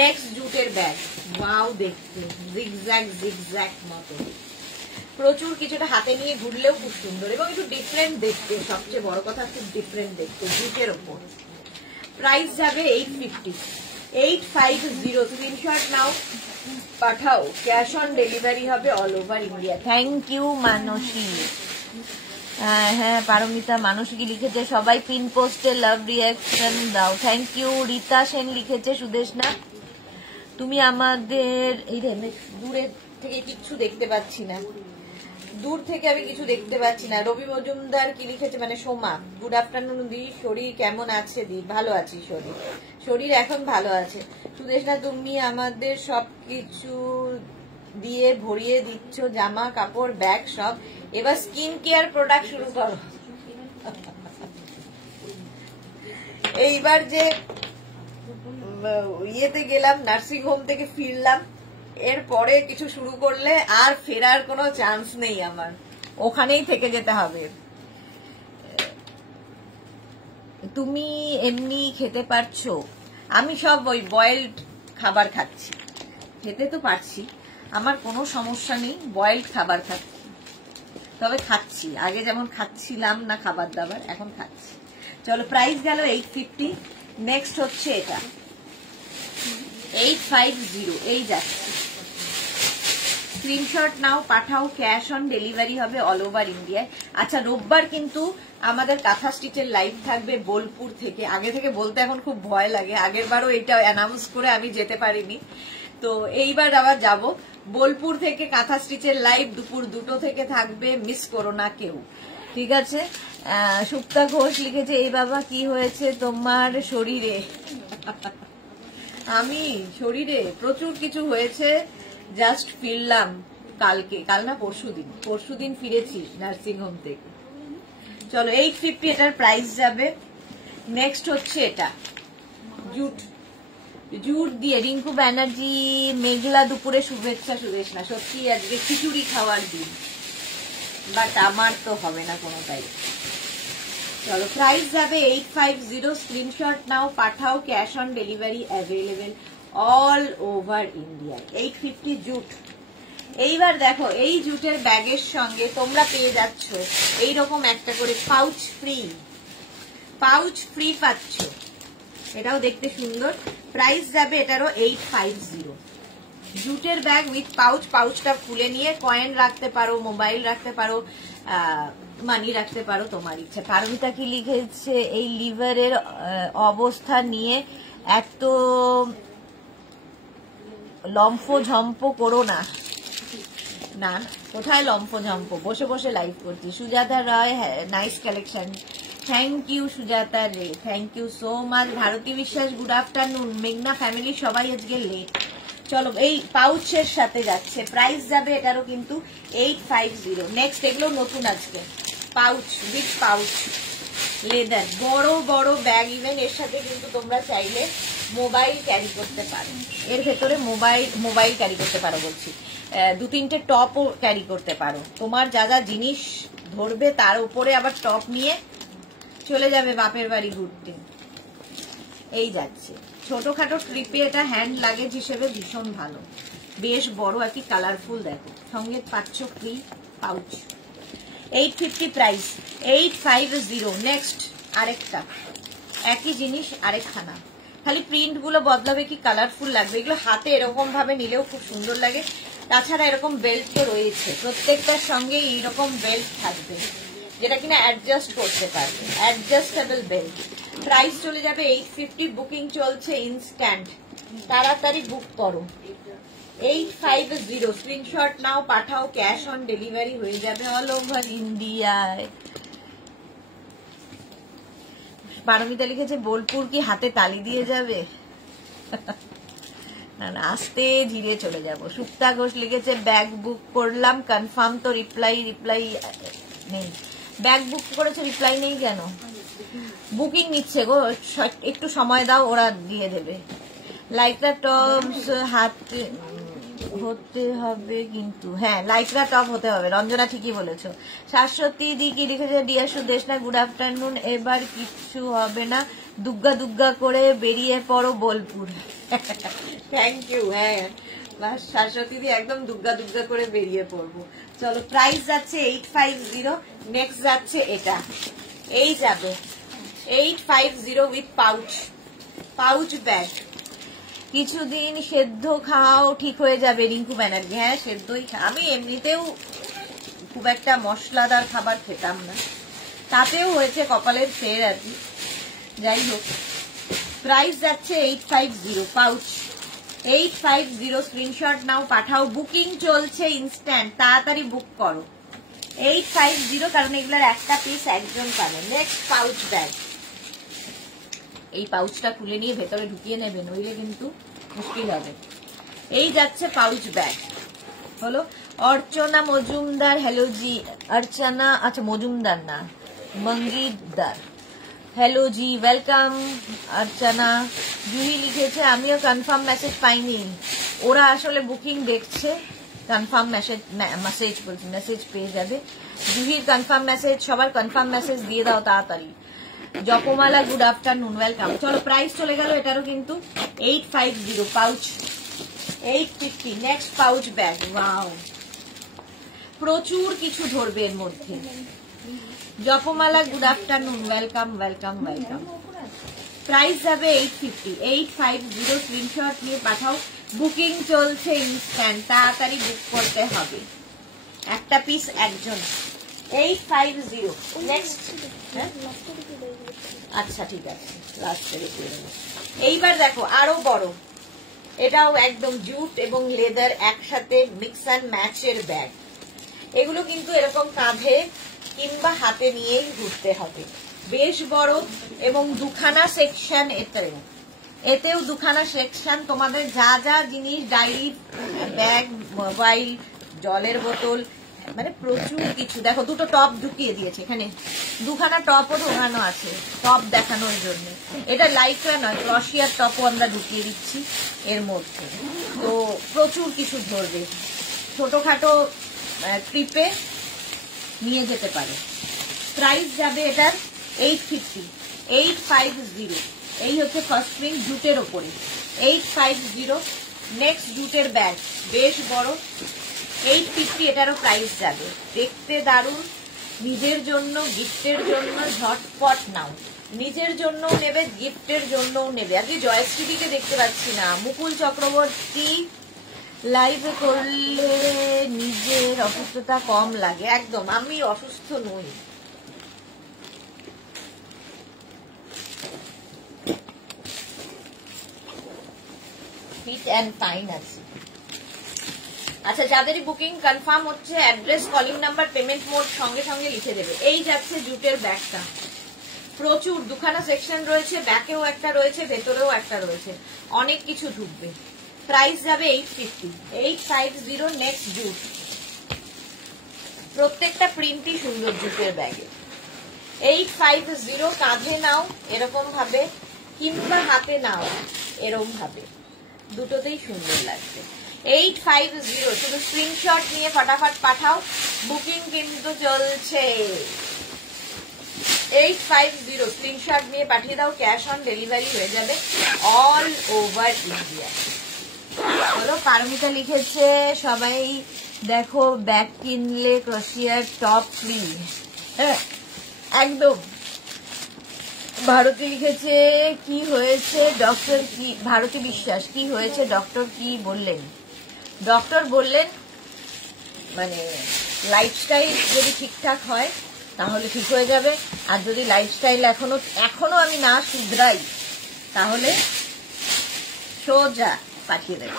নেক্সট জুটের ব্যাগ, ওয়াও দেখতে জিগজ্যাগ জিগজ্যাগ মতো, প্রচুর কিছুটা হাতে নিয়ে ঘুরলেও খুব সুন্দর এবং একটু ডিফারেন্ট দেখতে। সবচেয়ে বড় কথা খুব ডিফারেন্ট দেখতে, জুটের ওপর। প্রাইস যাবে 850। 850 স্ক্রিনশট নাও, পাঠাও, ক্যাশ অন ডেলিভারি হবে all over India. Thank you Manasi. হ্যাঁ পারমিতা, মানসী কি লিখেছে, সবাই পিন পোস্টে লাভ রিয়াকশন দাও। Thank you. রীতা সেন লিখেছে, সুদেশনা তুমি আমাদের এই দূরে থেকে কিছু দেখতে পাচ্ছি না, দূর থেকে আমি কিছু দেখতে পাচ্ছি না। রবি মজুমদার কি লিখেছে, মানে সোমা, গুড আফটারনুন দি, শরীর কেমন আছে দি? ভালো আছি, শরীর এখন ভালো আছে। সুদেশনা তুমি আমাদের সবকিছু দিয়ে ভরিয়ে দিচ্ছ, জামা কাপড় ব্যাগ সব। এবার স্কিন কেয়ার প্রোডাক্ট শুরু করো। এইবার যে ইয়েতে গেলাম, নার্সিং হোম থেকে ফিরলাম, এরপরে কিছু শুরু করলে আর ফেরার কোনো চান্স নেই আমার, ওখানেই থেকে যেতে হবে। তুমি এমনি খেতে পারছো? আমি সব ওই বয়েলড খাবার খাচ্ছি, খেতে তো পারছি, আমার কোনো সমস্যা নেই, বয়েলড খাবার খাচ্ছি। তবে খাচ্ছি, আগে যেমন খাচ্ছিলাম না খাবার দাবার, এখন খাচ্ছি। চলো প্রাইস গেল 850। নেক্সট হচ্ছে এটা 850, এই যাচ্ছে। স্ক্রিনশট নাও, পাঠাও, ক্যাশ অন ডেলিভারি হবে অল ওভার ইন্ডিয়ায়। আচ্ছা রোববার কিন্তু আমাদের কাঁথা স্টিচের লাইভ থাকবে বোলপুর থেকে। আগে থেকে বলতে এখন খুব ভয় লাগে, আগের বারও এটা অ্যানাউন্স করে আমি যেতে পারিনি, তো এইবার আবার যাব। বোলপুর থেকে কাঁথা স্টিচের লাইভ দুপুর 2টো থেকে থাকবে, মিস করো না কেউ, ঠিক আছে? সুপ্তা ঘোষ লিখেছে, এই বাবা কি হয়েছে তোমার শরীরে? আমি শরীরে প্রচুর কিছু হয়েছে, জাস্ট ফিরলাম কালকে, কাল না পরশুদিন ফিরেছি নার্সিং হোম থেকে। চলো 850 এটার প্রাইস যাবে। নেক্সট হচ্ছে এটা জুট দিয়ে, রিঙ্কু ব্যানার্জি, মেঘলা দুপুরে শুভেচ্ছা সুদেশনা। সত্যি আজকে খিচুড়ি খাওয়ার দিন, বাট আমার তো হবে না কোনোটাই। চলো প্রাইস যাবে 850। স্ক্রিনশট নাও, পাঠাও, cash on delivery available all over India. 850 jute. এইবার দেখো এই জুটের ব্যাগের সঙ্গে তোমরা পেয়ে যাচ্ছ এইরকম একটা করে পাউচ ফ্রি পাচ্ছ, এটাও দেখতে সুন্দর। প্রাইস যাবে এটারও 850। জুটের ব্যাগ উইথ পাউচ, পাউচটা খুলে নিয়ে কয়েন রাখতে পারো, মোবাইল রাখতে পারো, মানি রাখতে পারো, তোমার ইচ্ছা। পারমিতা কি লিখেছে, এই লিভারের অবস্থা নিয়ে এত লম্ফ-ঝম্প করো না। না কোথায় লম্ফ-ঝম্প, বসে বসে লাইভ করছি। Sujata Roy, nice collection, thank you Sujata Ray, thank you so much. Bharati Biswas, good afternoon. মেঘনা ফ্যামিলি সবাই আজকে লেট। চলো এই পাউচের সাথে যাচ্ছে, প্রাইস যাবে এটারও কিন্তু 850। নেক্সট এগুলো নতুন আজকে, পাউচ উইথ পাউচ, লেদার, বড় বড় ব্যাগ। ইভেন এর সাথে কিন্তু তোমরা চাইলে মোবাইল ক্যারি করতে পারো, এর ভেতরে মোবাইল ক্যারি করতে পারো বলছি, 2-3টে টপও ক্যারি করতে পারো। তোমার যা যা জিনিস ধরবে তার উপরে আবার টপ নিয়ে চলে যাবে বাপের বাড়ি ঘুরতে। এই যাচ্ছে ছোটখাটো ট্রিপে এটা হ্যান্ড লাগেজ হিসেবে ভীষণ ভালো, বেশ বড় আর কি কালারফুল। দেখো সঙ্গে পাচ্ছ ফ্রি পাউচ। 850 প্রাইস। 850। নেক্সট আরেকটা একই জিনিস আরেকখানা, খালি প্রিন্ট গুলো বদলাবে, কি কালারফুল লাগবে। এগুলো হাতে এরকম ভাবে নিলেও খুব সুন্দর লাগে। তাছাড়া এরকম বেল্ট তো রয়েছে, প্রত্যেকটার সঙ্গে এইরকম বেল্ট থাকবে যেটা কিনা অ্যাডজাস্ট করতে পারবে, অ্যাডজাস্টেবল বেল্ট। প্রাইস চলে যাবে 850। বুকিং চলছে ইনস্ট্যান্ট, তাড়াতাড়ি বুক করো। 850 স্ক্রিনশট নাও, পাঠাও, ক্যাশ অন ডেলিভারি হয়ে যাবে অল ওভার ইন্ডিয়ায়। পারমিতা লিখেছে বোলপুর কি হাতে তালি দিয়ে যাবে? না না, আস্তে ধীরে চলে যাব। সুপ্তা ঘোষ লিখেছে ব্যাগ বুক করলাম, কনফার্ম তো রিপ্লাই নেই। ব্যাগ বুক করেছে, রিপ্লাই নেই কেন? বুকিং নিচ্ছে গো, একটু সময় দাও, ওরা দিয়ে দেবে। লাইকরা টপস হাতে হতে হবে কিন্তু, হ্যাঁ লাইকরা টপ হতে হবে। রঞ্জনা ঠিকই বলেছো। শাশ্বতী দি কি লিখেছে, ডিয়ার সুদেশ না, গুড আফটারনুন। এবার কিচ্ছু হবে না, দুগ্গা দুগ্গা করে বেরিয়ে পড়ো বোলপুর। Thank you. হ্যাঁ শাশ্বতী দি, একদম দুগ্গা দুগ্গা করে বেরিয়ে পড়বো। চলো, প্রাইস যাচ্ছে 850। নেক্সট যাচ্ছে এটা, এই যাবে 850 উইথ পাউচ ব্যাগ। কিছুদিন সেদ্ধ খাও, ঠিক হয়ে যাবে। রিঙ্কু ব্যানার্জি, হ্যাঁ সেদ্ধই আমি এমনিতেও খুব একটা মশলাদার খাবার খেতাম না, তাতেও হয়েছে কপালের ফের আর কি। যাই হোক, প্রাইস যাচ্ছে 850 পাউচ। 850 স্ক্রিনশট নাও, পাঠাও। বুকিং চলছে ইনস্ট্যান্ট, তাড়াতাড়ি বুক করো। 850, কারণ এগুলোর একটা পিস একজন পাবে। নেক্সট পাউচ ব্যাগ, এই পাউচটা খুলে নিয়ে ভেতরে ঢুকিয়ে নেবে, নইলে কিন্তু মুশকিল হবে। এই যাচ্ছে পাউচ ব্যাগ হলো। অর্চনা মজুমদার, হ্যালো জি। অর্চনা, আচ্ছা মজুমদার না, মঙ্গিদার, হ্যালো জি, ওয়েলকাম অর্চনা। জুহি লিখেছে আমিও কনফার্ম মেসেজ পাইনি, ওরা আসলে বুকিং দেখছে। কনফার্ম মেসেজ পেয়ে যাবে। জুহির কনফার্ম মেসেজ, সবার কনফার্ম মেসেজ দিয়ে দাও তাড়াতাড়ি। Japamala, good afternoon, welcome. চলো, প্রাইস চলে গেল এটারও কিন্তু 850 pouch. 850। Next pouch bag, wow, প্রচুর কিছু ধরবে এর মধ্যে। Japamala, good afternoon, welcome welcome welcome. Price যাবে 850। 850 স্ক্রিনশট নিয়ে পাঠাও। বুকিং চলছে ইনস্ট্যান্ট, তাড়াতাড়ি বুক করতে হবে, একটা পিস একজন। 850। নেক্সট, আচ্ছা ঠিক আছে, এইবার দেখো আরো বড়, এটাও একদম জুট এবং লেদার একসাথে মিক্স অ্যান্ড ম্যাচের ব্যাগ। এগুলো কিন্তু এরকম কাঁধে কিংবা হাতে নিয়েই ঘুরতে হবে। বেশ বড় এবং দুখানা সেকশন, এতেও দুখানা সেকশন। তোমাদের যা যা জিনিস, ডায়েরি ব্যাগ, মোবাইল, জলের বোতল, মানে প্রচুর কিছু। দেখো দুটো টপ ঢুকিয়ে দিয়েছে এখানে, দুখানা টপও ঢোকানো আছে টপ দেখানোর জন্য। এটা লাইকরা নয়, ক্রশিয়ার টপও আমরা ঢুকিয়ে দিচ্ছি এর মধ্যে। তো প্রচুর কিছু ধরবে, ছোটখাটো ট্রিপে নিয়ে যেতে পারে। প্রাইস যাবে এটার 850। 850। এই হচ্ছে ফার্স্ট প্রিন্ট জুটের ওপরে, 850। নেক্সট জুটের ব্যাগ, বেশ বড়, 850। এটারও প্রাইস যাবে। দেখতে দারুণ, নিজের জন্য, গিফটের জন্য ঝটপট নাও। নিজের জন্যও নেবে, গিফটের জন্যও নেবে। আজকে জয়শ্রীদিকে দেখতে পাচ্ছি না। মুকুল চক্রবর্তী, লাইভে করলে নিজের অসুস্থতা কম লাগে। একদম, আমি অসুস্থ নই। ফিট অ্যান্ড ফাইন আছে। আচ্ছা, যাদেরই বুকিং কনফার্ম হচ্ছে, address, calling number, payment mode সঙ্গে সঙ্গে লিখে দেবে। এই যাচ্ছে জুটের ব্যাগটা, প্রচুর, দুখানা সেকশন রয়েছে, ব্যাকেও একটা রয়েছে, ভেতরেও একটা রয়েছে, অনেক কিছু ঢুকবে। প্রাইস যাবে 850। 850। নেক্সট জুট, প্রত্যেকটা প্রিন্টই সুন্দর জুটের ব্যাগে। 850। কাঁধে নাও এরকম ভাবে, কিংবা হাতে নাও এরকম ভাবে, দুটোতেই সুন্দর লাগবে। 850। শুধু স্ক্রিনশট নিয়ে ফটাফট পাঠাও, বুকিং কিন্তু চলছে। 850 স্ক্রিনশট নিয়ে পাঠিয়ে দাও, ক্যাশ অন ডেলিভারি হয়ে যাবে অল ওভার ইন্ডিয়া। বলো, পারমিতা লিখেছে সবাই দেখো ব্যাগ কিনলে ক্রশিয়ার টপ ফ্রি। হ্যাঁ, একদম। ভারতী লিখেছে কি হয়েছে ডক্টর, কি ভারতী বিশ্বাস কি হয়েছে ডক্টর কি বললেন? ডক্টর বললেন মানে লাইফস্টাইল যদি ঠিকঠাক হয় তাহলে ঠিক হয়ে যাবে, আর যদি লাইফস্টাইল এখনো আমি না শুধরাই তাহলে সোজা পাঠিয়ে দেবে।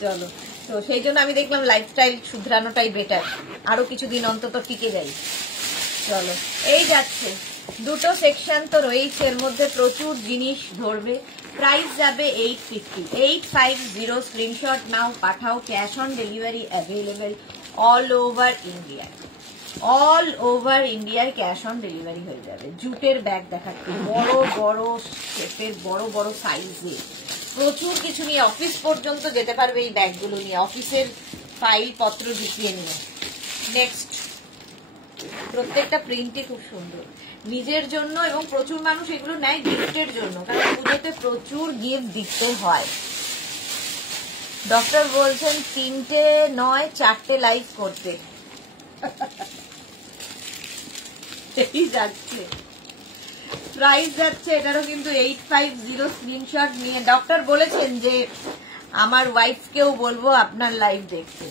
চলো, তো সেই জন্য আমি দেখলাম লাইফস্টাইল শুধরানোটাই বেটার, আরো কিছুদিন অন্তত টিকে যাই। চলো, এই যাচ্ছে, দুটো সেকশন তো রয়েছে, এর মধ্যে প্রচুর জিনিস ধরবে। প্রাইস যাবে 850, 850। স্ক্রিনশট নাও, পাঠাও, cash on delivery available all over India. All over ইন্ডিয়ায় ক্যাশ অন ডেলিভারি হয়ে যাবে। জুটের ব্যাগ দেখাচ্ছি, বড় বড় শেপের, বড় বড় সাইজে, প্রচুর কিছু নিয়ে অফিস পর্যন্ত যেতে পারবে এই ব্যাগগুলো নিয়ে, অফিসের ফাইল পত্র ঢুকিয়ে নিয়ে। নেক্সট, প্রত্যেকটা প্রিন্টই খুব সুন্দর, নিজের জন্য, এবং প্রচুর মানুষ এগুলো নেয় গিফটের জন্য, কারণ পুজোতে প্রচুর গিফট দিতে হয়। ডক্টর বলছেন 3টে নয় 4টে লাইক করতে। এই যাচ্ছে, প্রাইস যাচ্ছে এটারও কিন্তু 850। স্ক্রিনশট নিয়ে ডক্টর বলেছেন যে আমার ওয়াইফকেও বলবো আপনার লাইভ দেখতে,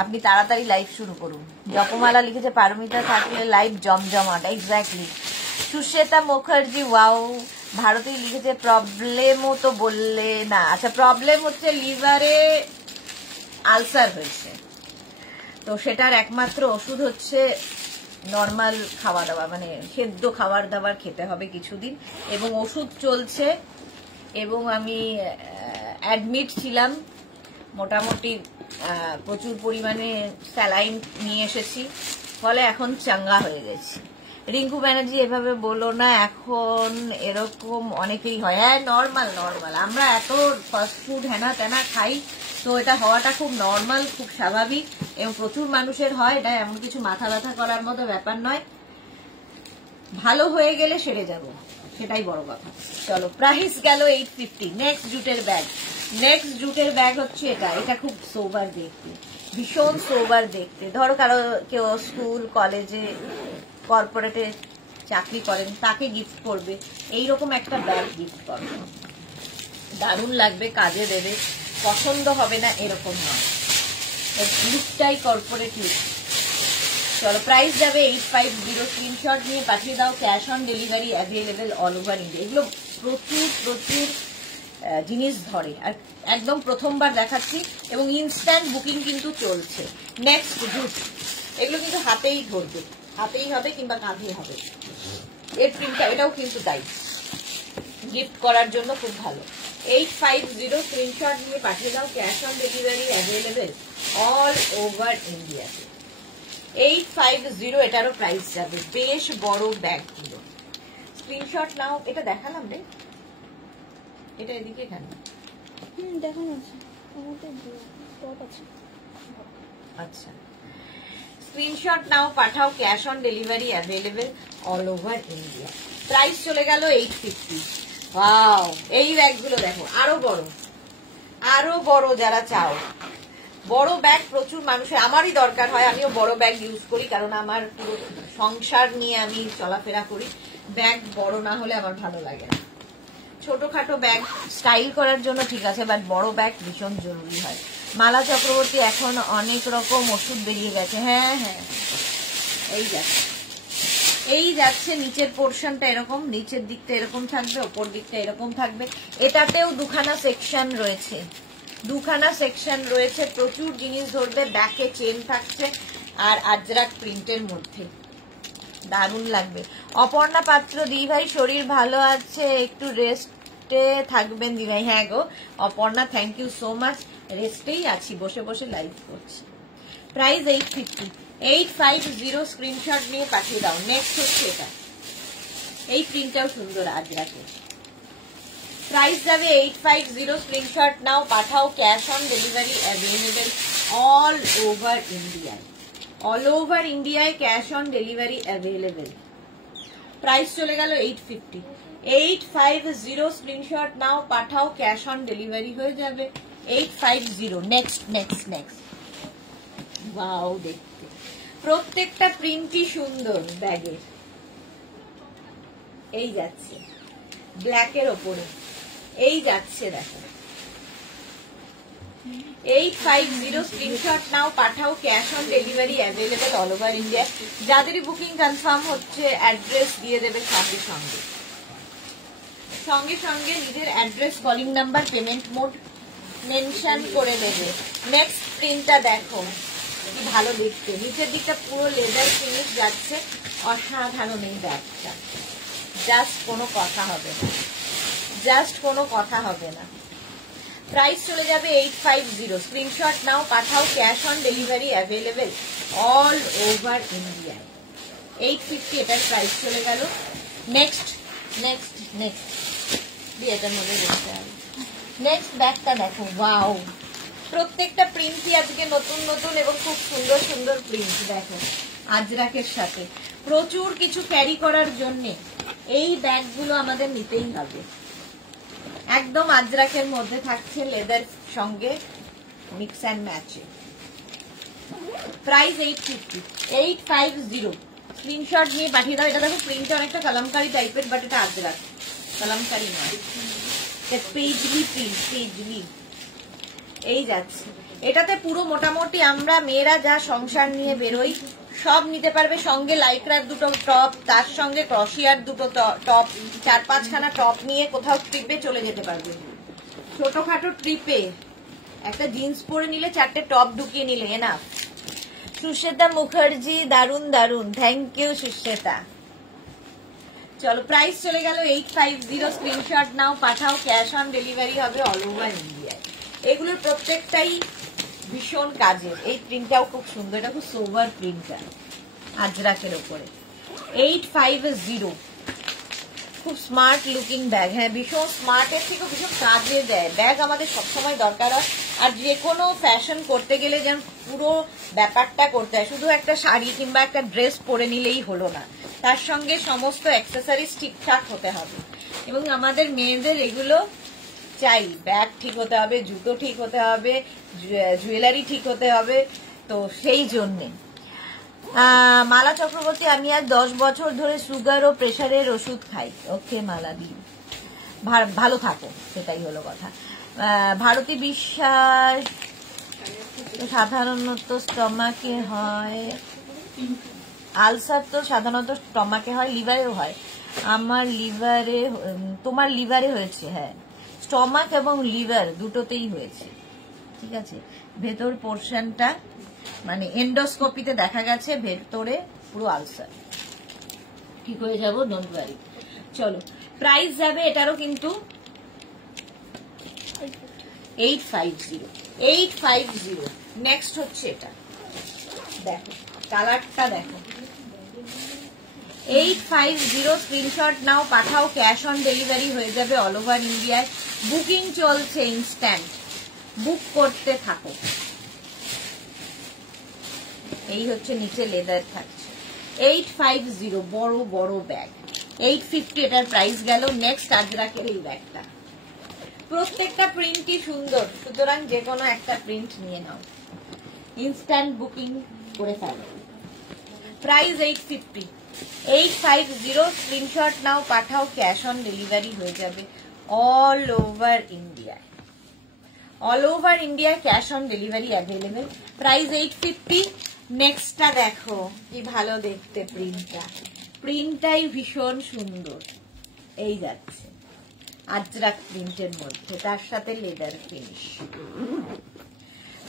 আপনি তাড়াতাড়ি লাইভ শুরু করুন। জপমালা লিখেছে পারমিতা থাকলে লাইভ জমজমাট। এক্স্যাক্টলি। সুশ্বেতা মুখার্জি ওয়াও। ভারতী লিখেছে প্রবলেমও তো বললে না। আচ্ছা, প্রবলেম হচ্ছে লিভারে আলসার হয়েছে, তো সেটার একমাত্র ওষুধ হচ্ছে নর্মাল খাওয়া দাওয়া, মানে সেদ্ধ খাবার দাবার খেতে হবে কিছুদিন, এবং ওষুধ চলছে, এবং আমি অ্যাডমিট ছিলাম, মোটামুটি প্রচুর পরিমাণে স্যালাইন নিয়ে এসেছি, ফলে এখন চাঙ্গা হয়ে গেছি। রিঙ্কু ব্যানার্জি এভাবে বলো না, এখন এরকম অনেকেই হয়। হ্যাঁ, নর্মাল নর্মাল, আমরা এত ফাস্ট ফুড হেনা তেনা খাই, তো এটা হওয়াটা খুব নর্মাল, খুব স্বাভাবিক, এবং প্রচুর মানুষের হয়। এটা এমন কিছু মাথা ব্যথা করার মতো ব্যাপার নয়, ভালো হয়ে গেলে সেরে যাব, সেটাই বড় কথা। চলো, প্রাইস গেল 850। নেক্সট জুটের ব্যাগ, নেক্সট জুটের ব্যাগ হচ্ছে এটা। এটা খুব সোবার দেখতে, ভীষণ সোবার দেখতে। ধরো কারো কেউ স্কুল কলেজে কর্পোরেটে চাকরি করেন, তাকে গিফট করবে, এইরকম একটা ব্যাগ গিফট করবে, দারুণ লাগবে, কাজে দেবে, পছন্দ হবে না এরকম নয়, লুকটাই কর্পোরেট লুক। চলো, প্রাইস যাবে 850। স্ক্রিনশট নিয়ে পাঠিয়ে দাও, cash on delivery available all over India. এগুলো প্রচুর প্রচুর জিনিস ধরে, আর একদম প্রথমবার দেখাচ্ছি, এবং ইনস্ট্যান্ট বুকিং কিন্তু চলছে। নেক্সট জুট, এগুলো কিন্তু হাতেই ধরবে, হাতেই হবে কিংবা কাঁধে হবে। এর প্রিন্টটা এটাও কিন্তু তাই, গিফট করার জন্য খুব ভালো। 850। স্ক্রিনশট নিয়ে পাঠিয়ে দাও, cash on delivery available all over ইন্ডিয়াতে। 850 এটারও প্রাইস যাবে। বেশ বড় ব্যাগগুলো, স্ক্রিনশট নাও। এটা দেখালাম রে, এটা এদিকে কেন দেখানো আছে? আচ্ছা, স্ক্রিনশট নাও, পাঠাও, cash on delivery available all over India. Price চলে গেল 850। ওয়াও, এই ব্যাগগুলো দেখো, আরো বড়, আরো বড়। যারা চাও বড় ব্যাগ, প্রচুর মানুষের, আমারই দরকার হয়, আমিও বড় ব্যাগ ইউজ করি, কারণ আমার পুরো সংসার নিয়ে আমি চলাফেরা করি, ব্যাগ বড় না হলে আমার ভালো লাগে না। ছোটখাটো ব্যাগ স্টাইল করার জন্য ঠিক আছে, বাট বড় ব্যাগ ভীষণ জরুরি হয়। মালা চক্রবর্তী, এখন অনেক রকম ওষুধ বেরিয়ে গেছে। হ্যাঁ হ্যাঁ, এই যাচ্ছে, এই যাচ্ছে। নিচের পোর্শনটা এরকম, নিচের দিকটা এরকম থাকবে, ওপর দিকটা এরকম থাকবে। এটাতেও দুখানা সেকশন রয়েছে, দুখানা সেকশন রয়েছে, প্রচুর জিনিস ধরবে। ব্যাকে চেন থাকছে, আর আজরাক প্রিন্টের মধ্যে দারুণ লাগবে। অপর্ণা পাত্র, দি ভাই শরীর ভালো আছে, একটু রেস্টে থাকবেন দি ভাই। হ্যাঁ গো Aparna, thank you so much, রেস্টেই আছি, বসে বসে লাইভ করছি। প্রাইস 850। 850। স্ক্রিনশট নিয়ে পাঠিয়ে দাও। নেক্সট হচ্ছে এটা, এই প্রিন্টটাও সুন্দর আজরাকে। প্রাইস যাবে 850। স্ক্রিনশট নাও, পাঠাও, cash on delivery available all over India. All over ইন্ডিয়ায় cash on delivery available. Price চলে গেল 850। 850। স্ক্রিনশট নাও, পাঠাও, ক্যাশ অন ডেলিভারি হয়ে যাবে। 850। Next next next. ওয়াও, দেখতে প্রত্যেকটা প্রিন্টই সুন্দর ব্যাগের, এই যাচ্ছে ব্ল্যাকের ওপরে, এই যাচ্ছে দেখো 850 স্ক্রিনশট নাও, পাঠাও, cash on delivery available all over India. যাদেরই বুকিং কনফার্ম হচ্ছে অ্যাড্রেস দিয়ে দেবে সঙ্গে সঙ্গে, সঙ্গে সঙ্গে নিজের address, calling number, payment mode mention করে দেবে। নেক্সট প্রিন্টটা দেখো কি ভালো দেখতে, নিচের দিকটা পুরো লেদার ফিনিশ যাচ্ছে, অসাধারণ এই ব্যাগটা, জাস্ট কোনো কথা হবে না, জাস্ট কোনো কথা হবে না। প্রাইস চলে যাবে 850, স্ক্রিনশট নাও, পাঠাও, cash on delivery available all over India. 850 এটার প্রাইস চলে গেল। নেক্সট নেক্সট নেক্সট এটার মধ্যে দেখতে হবে। নেক্সট ব্যাগটা দেখো, ওয়াও, প্রত্যেকটা প্রিন্টই আজকে নতুন নতুন এবং খুব সুন্দর সুন্দর প্রিন্ট। দেখো আজরাকের সাথে প্রচুর কিছু ক্যারি করার জন্য এই ব্যাগগুলো আমাদের নিতেই হবে। একদম আজরাকের মধ্যে থাকছে, লেদার সঙ্গে মিক্স অ্যান্ড ম্যাচে। প্রাইস 850, স্ক্রিনশট নিয়ে পাঠিয়ে দাও। এটা দেখো প্রিন্টটা অনেকটা কালামকারী টাইপের, বাট এটা আজরাক, কালামকারী নয়, পেজলি প্রিন্ট, পেজলি। এই যাচ্ছে, এটাতে পুরো মোটামুটি আমরা মেয়েরা যা সংসার নিয়ে বেরোই সব নিতে পারবে। সঙ্গে লাইক্রার দুটো টপ, তার সঙ্গে ক্রশিয়ার দুটো টপ, 4-5খানা টপ নিয়ে কোথাও ট্রিপে চলে যেতে পারবে। ছোটখাটো ট্রিপে একটা জিন্স পরে নিলে 4টে টপ ঢুকিয়ে নিলে না। সুশ্বেতা মুখার্জি, দারুন দারুন, থ্যাংক ইউ সুশ্বেতা। চলো প্রাইস চলে গেল 850, স্ক্রিনশট নাও, পাঠাও, ক্যাশ অন ডেলিভারি হবে অল ওভার ইন্ডিয়ায়। এগুলোর প্রত্যেকটাই ভীষণ কাজের। এই প্রিন্টটাও খুব সুন্দর, এটা খুব সোভার প্রিন্টটা আজরাকের উপরে। 850, খুব স্মার্ট লুকিং ব্যাগ। হ্যাঁ, ভীষণ স্মার্টের থেকে ভীষণ কাজে দেয় ব্যাগ, আমাদের সবসময় দরকার হয়। আর যে কোনো ফ্যাশন করতে গেলে যেন পুরো ব্যাপারটা করতে হয়, শুধু একটা শাড়ি কিংবা একটা ড্রেস পরে নিলেই হলো না, তার সঙ্গে সমস্ত অ্যাক্সেসরিজ ঠিকঠাক হতে হবে। এবং আমাদের মেয়েদের এগুলো চাই, ব্যাগ ঠিক হতে হবে, জুতো ঠিক হতে হবে, জুয়েলারি ঠিক হতে হবে। তো সেই জন্যে মালা চক্রবর্তী, আমি আজ 10 বছর ধরে সুগার ও প্রেশারের ওষুধ খাই। ওকে মালা দি, ভালো থাকো, সেটাই হলো কথা। ভারতী বিশ্বাস, সাধারণত স্টমাকে হয়, আলসার তো সাধারণত স্টমাকে হয়, লিভারেও হয়। আমার লিভারে, তোমার লিভারে হয়েছে। হ্যাঁ, স্টমাক এবং লিভার দুটোতেই হয়েছে, ঠিক আছে। ভেতর পোর্শনটা মানে এন্ডোস্কোপিতে দেখা গেছে ভেতরে পুরো আলসার, ঠিক হয়ে যাবো, ডোন্ট ওয়ারি। চলো প্রাইস যাবে এটারও কিন্তু 850। নেক্সট হচ্ছে এটা, দেখো কালারটা দেখো, 850, স্ক্রিনশট নাও, পাঠাও, ক্যাশ অন ডেলিভারি হয়ে যাবে অল ওভার ইন্ডিয়ায়। বুকিং চলছে, ইনস্ট্যান্ট বুক করতে থাকো। এই হচ্ছে নিচে লেদার থাকছে। 850, বড় বড় ব্যাগ। 850 এটার প্রাইস গেল। নেক্সট আজরাকের এই ব্যাগটা, প্রত্যেকটা প্রিন্টই সুন্দর, সুতরাং যে কোনো একটা প্রিন্ট নিয়ে নাও, ইনস্ট্যান্ট বুকিং করে ফেলো। প্রাইস 850, স্ক্রিনশট নাও, পাঠাও, ক্যাশ অন ডেলিভারি হয়ে যাবে all over India. All over India cash on delivery available. Price 850। নেক্সটটা দেখো কি ভালো দেখতে প্রিন্টটা, প্রিন্টটাই ভীষণ সুন্দর। এই যাচ্ছে আজরাক প্রিন্টের মধ্যে, তার সাথে লেদার ফিনিশ।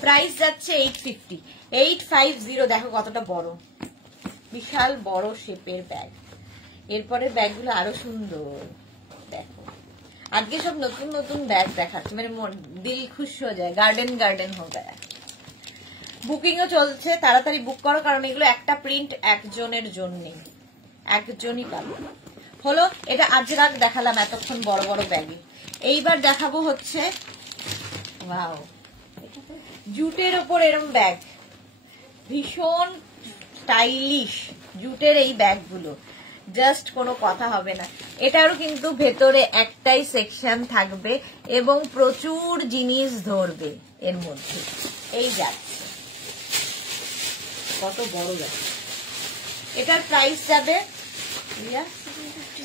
প্রাইস যাচ্ছে 850। 850, দেখো কতটা বড়, বিশাল বড় শেপের ব্যাগ। এরপরে ব্যাগগুলো আরো সুন্দর, দেখো আজকে সব নতুন নতুন ব্যাগ দেখাচ্ছে, মানে দিল খুশ হয়ে যায়, গার্ডেন গার্ডেন হয়ে যায়। বুকিংও চলছে, তাড়াতাড়ি বুক করো, কারণ এগুলো একটা প্রিন্ট একজনের জন্যে, একজনই পাবে। হলো, এটা আজরাক দেখালাম এতক্ষণ বড় বড় ব্যাগে। এইবার দেখাবো হচ্ছে ওয়াও, জুটের ওপর এরম ব্যাগ, ভীষণ স্টাইলিশ জুটের এই ব্যাগগুলো, জাস্ট কোনো কথা হবে না। এটারও কিন্তু ভেতরে একটাই সেকশন থাকবে এবং প্রচুর জিনিস ধরবে এর মধ্যে। এই যাচ্ছে কত বড় ব্যাগ। এটার প্রাইস যাবে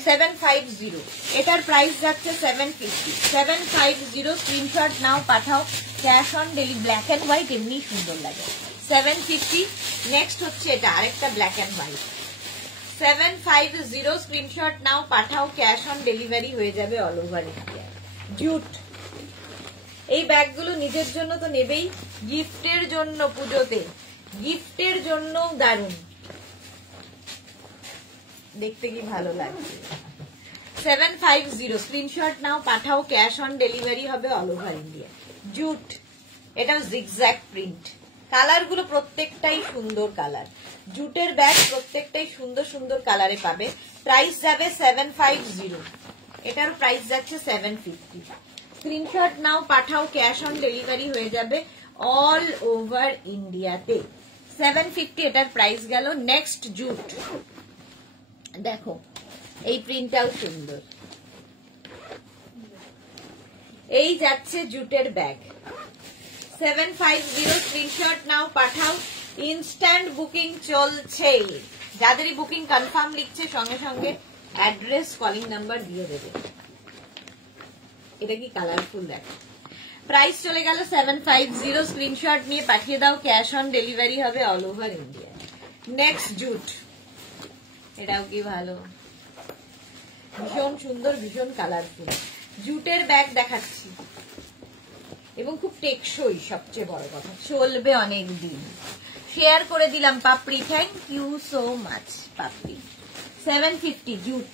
750, এটার প্রাইস যাচ্ছে 750, 750, স্ক্রিনশট নাও পাঠাও, cash on delivery, black and white এমনি সুন্দর লাগে, 750। নেক্সট হচ্ছে এটা আরেকটা ব্ল্যাক এন্ড হোয়াইট, 750, স্ক্রিনশট নাও পাঠাও, ক্যাশ অন ডেলিভারি হয়ে যাবে অল ওভার ইন্ডিয়া। জুট, এই ব্যাগগুলো নিজের জন্য তো নেবেই, গিফটের জন্য, পুজোতে গিফটের জন্য দারুণ, দেখতে কি ভালো লাগছে। 750, স্ক্রিনশট নাও পাঠাও, ক্যাশ অন ডেলিভারি হবে অল ওভার ইন্ডিয়া। জুট, এটাও জিগজ্যাগ প্রিন্ট, কালার গুলো প্রত্যেকটাই সুন্দর কালার, জুটের ব্যাগ প্রত্যেকটাই সুন্দর সুন্দর কালারে পাবে। প্রাইস যাবে 750, এটারও প্রাইস যাচ্ছে 750। স্ক্রিনশট নাও পাঠাও, ক্যাশ অন ডেলিভারি হয়ে যাবে অল ওভার ইন্ডিয়াতে। 750 এটার প্রাইস গেল। নেক্সট জুট, দেখো এই প্রিন্টটাও সুন্দর, এই যাচ্ছে জুটের ব্যাগ, 750, স্ক্রিনশট নাও পাঠাও, ইনস্ট্যান্ট বুকিং চলছে, যাদেরই বুকিং কনফার্ম লিখছে সঙ্গে সঙ্গে অ্যাড্রেস কলিং নাম্বার দিয়ে দেবে। এটা কি কালারফুল দেখ, প্রাইস চলে গেল 750, স্ক্রিনশট নিয়ে পাঠিয়ে দাও, ক্যাশ অন ডেলিভারি হবে all over India. Next jute, এটাও কি ভালো, ভীষণ সুন্দর, ভীষণ কালারফুল জুটের ব্যাগ দেখাচ্ছি, এবং খুব টেকসই, সবচেয়ে বড় কথা চলবে অনেক দিন। শেয়ার করে দিলাম Papri, thank you so much Papri. 750 jute,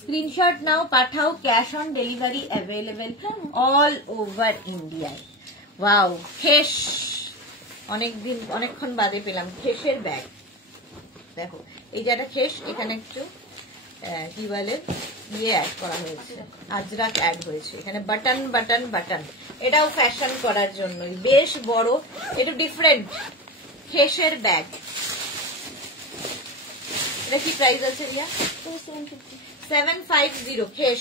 screenshot নাও পাঠাও, cash on delivery available all over ইন্ডিয়ায়। ওয়াও, খেস, অনেকদিন অনেকক্ষণ বাদে পেলাম খেসের ব্যাগ, দেখো এই যেটা খেস, এখানে একটু কি বলে ইয়ে অ্যাড করা হয়েছে, আজরাক অ্যাড হয়েছে, এখানে বাটন বাটন বাটন, এটাও ফ্যাশন করার জন্য বেশ বড়, একটু ডিফারেন্ট খেসের ব্যাগ। এটা কি প্রাইস আছে রিয়া? 750 খেস,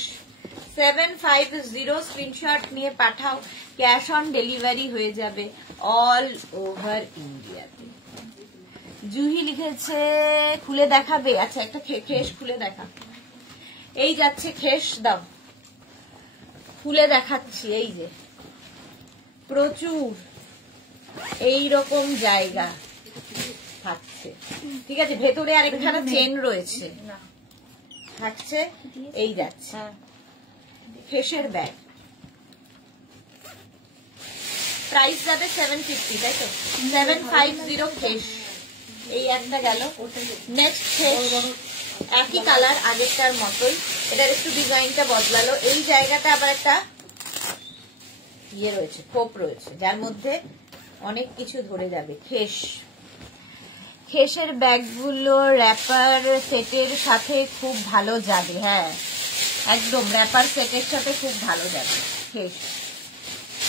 750, স্ক্রিনশট নিয়ে পাঠাও, ক্যাশ অন ডেলিভারি হয়ে যাবে অল ওভার ইন্ডিয়াতে। জুহি লিখেছে খুলে দেখাবে, আচ্ছা একটা খেস খুলে দেখা, এই যাচ্ছে খেস, দাও খুলে দেখাচ্ছি, এই যে প্রচুর এই রকম জায়গা থাকছে, ঠিক আছে, ভেতরে আরেকখানা চেন রয়েছে থাকছে, এই যাচ্ছে খেসের ব্যাগ, প্রাইস যাবে 750, তাই তো, 750 খেস, এই একটা গেল। নেক্সট খেস, একই কালার আগেরটার মতোই, এটার একটু ডিজাইনটা বদলালো, এই জায়গাটা আবার একটা ইয়ে রয়েছে, খোপ রয়েছে, যার মধ্যে অনেক কিছু ধরে যাবে। খেস, খেসের ব্যাগগুলো র্যাপার সেটের সাথে খুব ভালো যাবে, হ্যাঁ একদম র্যাপার সেটের সাথে খুব ভালো যাবে খেস,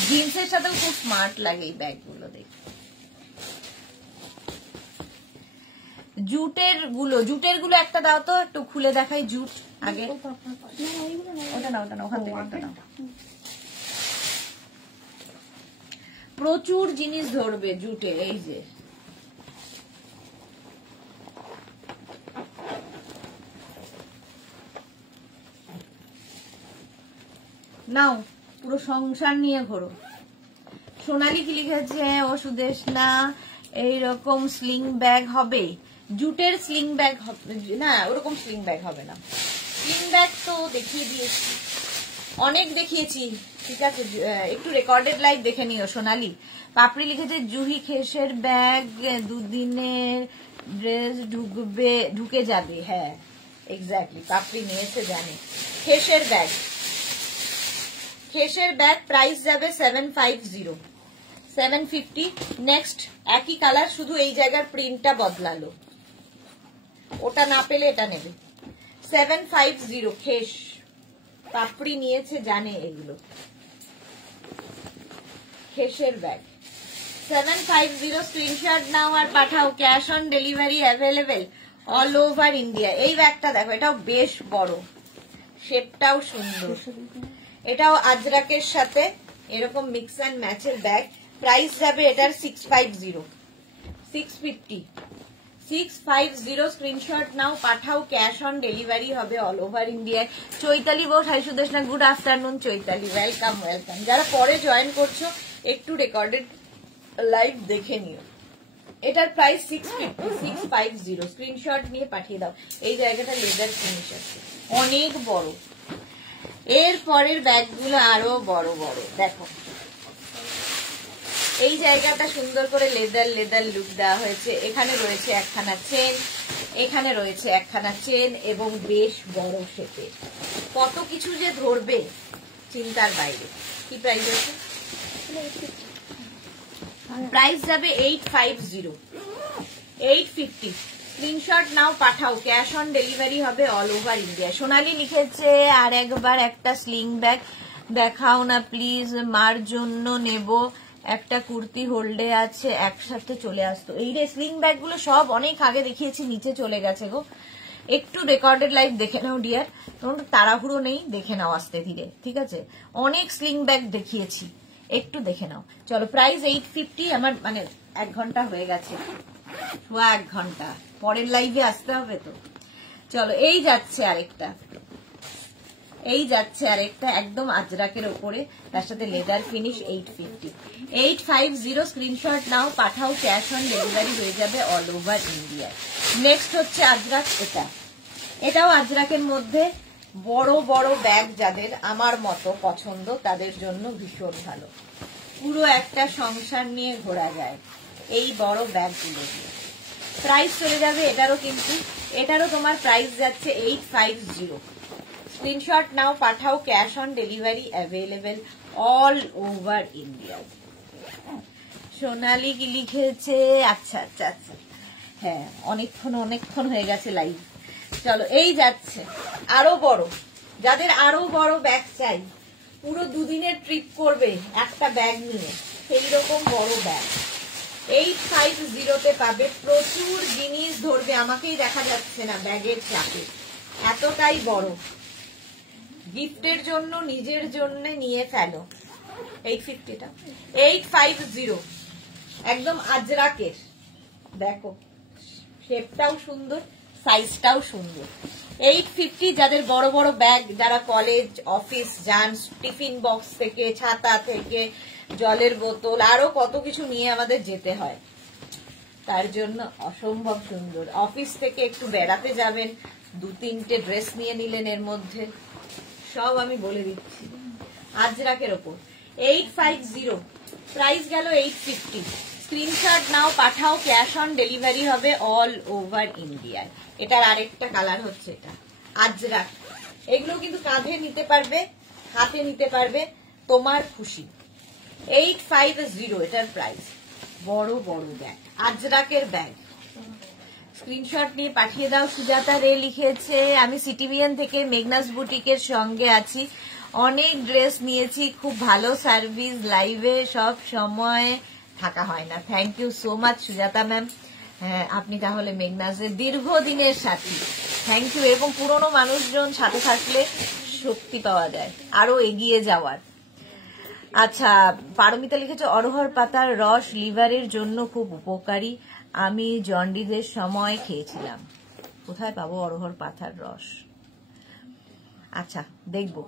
জিন্সের সাথেও খুব স্মার্ট লাগে এই ব্যাগগুলো দেখে। জুটের গুলো একটা দাও তো, একটু খুলে দেখাই জুট আগে, ওটা না ওখান থেকে ওটা নাও, প্রচুর জিনিস ধরবে জুটের, এই যে নাও পুরো সংসার নিয়ে ঘোরো। সোনালি কি লিখেছে, ও সুদেশ না এইরকম স্লিং ব্যাগ হবে, জুটের স্লিং ব্যাগ হবে না, ওরকম স্লিং ব্যাগ হবে না, স্লিং ব্যাগ তো দেখিয়ে দিয়েছি, অনেক দেখিয়েছি, ঠিক আছে, একটু রেকর্ডেড লাইভ দেখে নিও। সোনালি পাপড়ি লিখেছে জুহি খেসের ব্যাগ দুদিনের ড্রেস ঢুকে যাবে, হ্যাঁ এক্স্যাক্টলি, পাপড়ি নিয়েছে জানে। খেসের ব্যাগ, খেসের ব্যাগ প্রাইস যাবে 750, 750। নেক্সট একই কালার, শুধু এই জায়গার প্রিন্টটা বদলালো, ওটা না পেলে এটা নেবে। 750 খেস, পাপড়ি নিয়েছে জানে এগুলো, খেসের ব্যাগ 750, স্ক্রিনশট নাও আর পাঠাও, cash on delivery available all over India. এই ব্যাগটা দেখো, এটাও বেশ বড়, শেপটাও সুন্দর, এটাও আজরাকের সাথে এরকম মিক্স অ্যান্ড ম্যাচের ব্যাগ, প্রাইস যাবে এটার 650, 650, 650 স্ক্রিনশট নাও, পাঠাও, ক্যাশ অন ডেলিভারি হবে অল ওভার ইন্ডিয়ায়। Chaitali Bose, hi Sudeshna, good afternoon Chaitali, welcome welcome. যারা পরে জয়েন করছো একটু রেকর্ডেড লাইভ দেখে নিও। এটার প্রাইস 650 স্ক্রিনশট নিয়ে পাঠিয়ে দাও। এই জায়গাটা লেদার ফিনিশ আছে, অনেক বড়। এর পরের ব্যাগগুলো আরো বড় বড়, দেখো এই জায়গাটা সুন্দর করে লেদার লেদার লুক দেওয়া হয়েছে। এখানে রয়েছে একখানা চেন, এখানে রয়েছে একখানা চেন এবং বেশ বড় শেপে। কত কিছু যে ধরবে চিন্তার বাইরে। কি প্রাইস আছে? প্রাইস যাবে 850 স্ক্রিনশট নাও, পাঠাও, ক্যাশ অন ডেলিভারি হবে অল ওভার ইন্ডিয়া। সোনালি লিখেছে আর একবার একটা স্লিং ব্যাগ দেখাও না প্লিজ, মার জন্য নেব, একটা কুর্তি হোল্ডে আছে, একসাথে চলে আসতো। এই রে স্লিং ব্যাগ গুলো সব অনেক আগে দেখিয়েছি, নিচে চলে গেছে গো। একটু রেকর্ডেড লাইভ দেখে নাও ডিয়ার, তোমার তাড়াহুড়ো নেই, দেখে নাও আস্তে ধীরে, ঠিক আছে? অনেক স্লিং ব্যাগ দেখিয়েছি, একটু দেখে নাও। চলো, প্রাইস 850। আমার মানে 1 ঘন্টা হয়ে গেছে, 1 ঘন্টা, পরের লাইভে আসতে হবে তো। চলো, এই যাচ্ছে আরেকটা, একদম আজরাকের ওপরে, তার সাথে লেদার ফিনিশ। 850 স্ক্রিনশট নাও, পাঠাও, ক্যাশ অন ডেলিভারি হয়ে যাবে অল ওভার ইন্ডিয়া। নেক্সট হচ্ছে আজরাক, এটাও আজরাকের মধ্যে বড় বড় ব্যাগ, যাদের আমার মতো পছন্দ তাদের জন্য ভীষণ ভালো। পুরো একটা সংসার নিয়ে ঘোরা যায় এই বড় ব্যাগগুলো দিয়ে। প্রাইস চলে যাবে এটারও, কিন্তু এটারও তোমার প্রাইস যাচ্ছে 850। স্ক্রিনশট নাও, পাঠাও, cash on delivery available all over India. Sonali কি লিখেছে? আচ্ছা আচ্ছা আচ্ছা, হ্যাঁ অনেকক্ষণ হয়ে গেছে লাইভ। চলো, এই যাচ্ছে আরো বড়, যাদের আরো বড় ব্যাগ চাই, পুরো 2 দিনের ট্রিপ করবে একটা ব্যাগ নিয়ে, সেই রকম বড় ব্যাগ 850 তে পাবে। প্রচুর জিনিস ধরবে, আমাকেই দেখা যাচ্ছে না ব্যাগের চাপে, এতটাই বড়। গিফটের জন্য, নিজের জন্য নিয়ে ফেলো। 850 একদম আজরাকের, দেখো শেপটাও সুন্দর, সাইজটাও সুন্দর। 850 যাদের বড় বড় ব্যাগ, যারা কলেজ অফিস যান, টিফিন বক্স থেকে, ছাতা থেকে, জলের বোতল, আরো কত কিছু নিয়ে আমাদের যেতে হয়, তার জন্য অসম্ভব সুন্দর। অফিস থেকে একটু বেড়াতে যাবেন, 2-3টে ড্রেস নিয়ে নিলেন, এর মধ্যে সব আমি বলে দিচ্ছি। আজরাকের ওপর 850, প্রাইস গেল 850। স্ক্রিনশট নাও, পাঠাও, ক্যাশ অন ডেলিভারি হবে অল ওভার ইন্ডিয়ায়। এটার আরেকটা কালার হচ্ছে এটা আজরাক। এগুলো কিন্তু কাঁধে নিতে পারবে, হাতে নিতে পারবে, তোমার খুশি। 850 এটার প্রাইস। বড় বড় ব্যাগ, আজরাকের ব্যাগ। স্ক্রিনশট নিয়ে পাঠিয়ে দাও। সুজাতা রে লিখেছে, আমি সিটিভিএন থেকে মেঘনাস বুটিকের সঙ্গে আছি, অনেক ড্রেস নিয়েছি, খুব ভালো সার্ভিস, লাইভে সব সময় থাকা হয় না। Thank you so much Sujata ma'am. হ্যাঁ, আপনি তাহলে মেঘনাসের দীর্ঘদিনের সাথী, থ্যাংক ইউ। এবং পুরনো মানুষজন সাথে থাকলে শক্তি পাওয়া যায় আরো এগিয়ে যাওয়ার। আচ্ছা, পারমিতা লিখেছে, অরহর পাতার রস লিভারের জন্য খুব উপকারী, আমি জন্ডিসের সময় খেয়েছিলাম। কোথায় পাবো অরহর পাতার রস? আচ্ছা, দেখবো।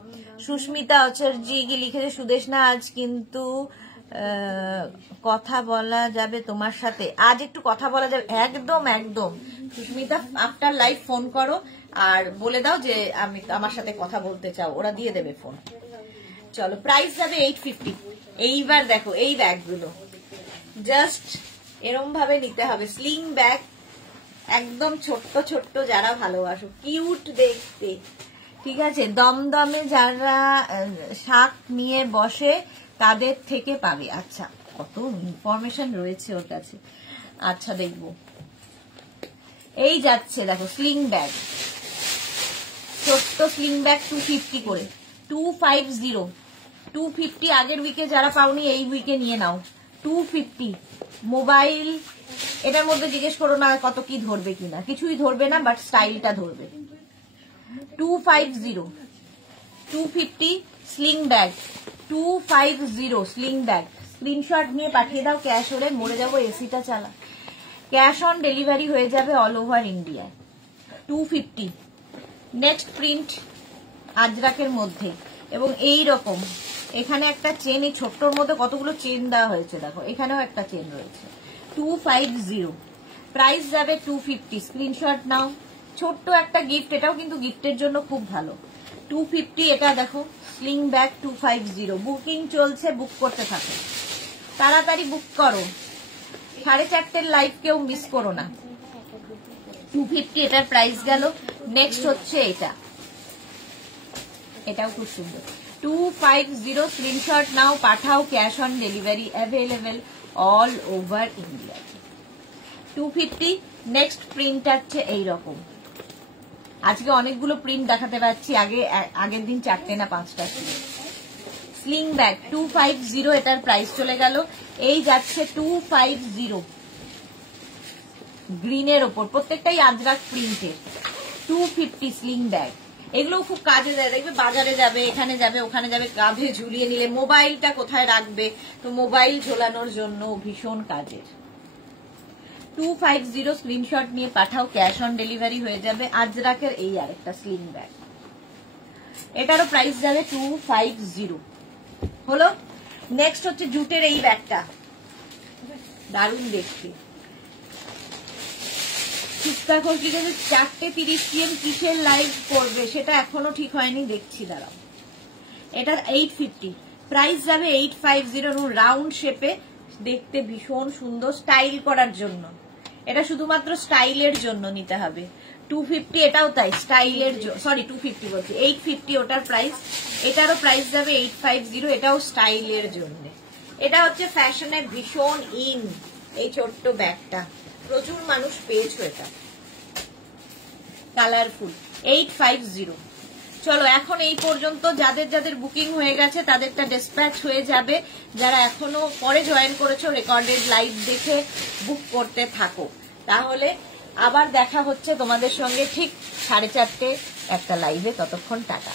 সুস্মিতা আচার্যি কি লিখেছে, সুদেশনা আজ কিন্তু কথা বলা যাবে তোমার সাথে? আজ একটু কথা বলা যাবে, একদম একদম। সুস্মিতা, আফটার লাইভ ফোন করো আর বলে দাও যে আমি আমার সাথে কথা বলতে চাও, ওরা দিয়ে দেবে ফোন। চলো, প্রাইস যাবে 850। এইবার দেখো এই ব্যাগগুলো, জাস্ট এরম ভাবে নিতে হবে, স্লিং ব্যাগ, একদম ছোট্ট ছোট্ট, যারা ভালোবাসো, কিউট দেখতে, ঠিক আছে? দমদমে যারা শাক নিয়ে বসে তাদের থেকে পাবে। আচ্ছা, কত ইনফরমেশন রয়েছে ওর কাছে। আচ্ছা, দেখবো। এই যাচ্ছে দেখো স্লিং ব্যাগ, ছোট্ট স্লিং ব্যাগ 250 করে, 250। আগের উইকে যারা পাওনি এই উইকে নিয়ে নাও। 250 মোবাইল, এটার মধ্যে জিজ্ঞেস করো না কত কি ধরবে কিনা, কিছুই ধরবে না, বাট স্টাইলটা ধরবে। 250 sling bag, 250 sling bag. Screenshot নিয়ে পাঠিয়ে দাও, ক্যাশ হলে মরে যাবো, এসিটা চালা। ক্যাশ অন ডেলিভারি হয়ে যাবে অল ওভার ইন্ডিয়ায়। 250। নেক্সট প্রিন্ট আজরাকের মধ্যে, এবং এই রকম এখানে একটা চেন, এই ছোট্টর মধ্যে কতগুলো চেন দেওয়া হয়েছে দেখো, এখানেও একটা চেন রয়েছে। 250, প্রাইস যাবে 250। স্ক্রিনশট নাও, ছোট্ট একটা গিফট, এটাও কিন্তু গিফটের জন্য খুব ভালো। 250, এটা দেখো স্লিং ব্যাগ 250। বুকিং চলছে, বুক করতে থাকো, তাড়াতাড়ি বুক করো, 4:30 লাইভ কেউ মিস করো না। 250 এটার প্রাইস গেল। নেক্সট হচ্ছে এটা, এটাও খুব সুন্দর। 250, স্ক্রিনশট নাও, পাঠাও, cash on delivery available all over India. 250। Next print হচ্ছে এইরকম, আজকে অনেকগুলো প্রিন্ট দেখাতে পাচ্ছি, আগের দিন 4টে না 5টা ছিল। স্লিং ব্যাগ 250, এটার প্রাইস চলে গেল। এই যাচ্ছে 250 গ্রিনের ওপর, প্রত্যেকটাই আজরাক প্রিন্টের। 250 স্লিং ব্যাগ, এগুলো খুব কাজে দেয়, দেখবে বাজারে যাবে, এখানে যাবে, ওখানে যাবে, কাঁধে ঝুলিয়ে নিলে, মোবাইলটা কোথায় রাখবে, তো মোবাইল ঝোলানোর জন্য ভীষণ কাজের। 250, স্ক্রিনশট নিয়ে পাঠাও, ক্যাশ অন ডেলিভারি হয়ে যাবে। আজরাকের এই আরেকটা স্লিং ব্যাগ, এটারও প্রাইস যাবে 250। হলো। নেক্সট হচ্ছে জুটের এই ব্যাগটা, দারুণ দেখতে। চিত্তাকর কি কিন্তু 4:30 PM কিসের লাইভ করবে সেটা এখনো ঠিক হয়নি, দেখছি দাঁড়াও। এটা 850, প্রাইস যাবে 850। রাউন্ড শেপে, দেখতে ভীষণ সুন্দর, স্টাইল করার জন্য, এটা শুধুমাত্র স্টাইলের জন্য নিতে হবে। 250, এটাও তাই স্টাইলের, সরি 250 বলছি, 850 ওটার প্রাইস। এটারও প্রাইস যাবে 850, এটাও স্টাইলের জন্য। এটা হচ্ছে ফ্যাশনে ভীষণ ইন, এই ছোট্ট ব্যাগটা প্রচুর মানুষ পেয়েছো, এটা কালারফুল। 850। চলো এখন এই পর্যন্ত, যাদের যাদের বুকিং হয়ে গেছে তাদেরটা ডিসপ্যাচ হয়ে যাবে, যারা এখনো পরে জয়েন করেছো রেকর্ডেড লাইভ দেখে বুক করতে থাকো, তাহলে আবার দেখা হচ্ছে তোমাদের সঙ্গে ঠিক 4:30 একটা লাইভে। ততক্ষণ টাটা।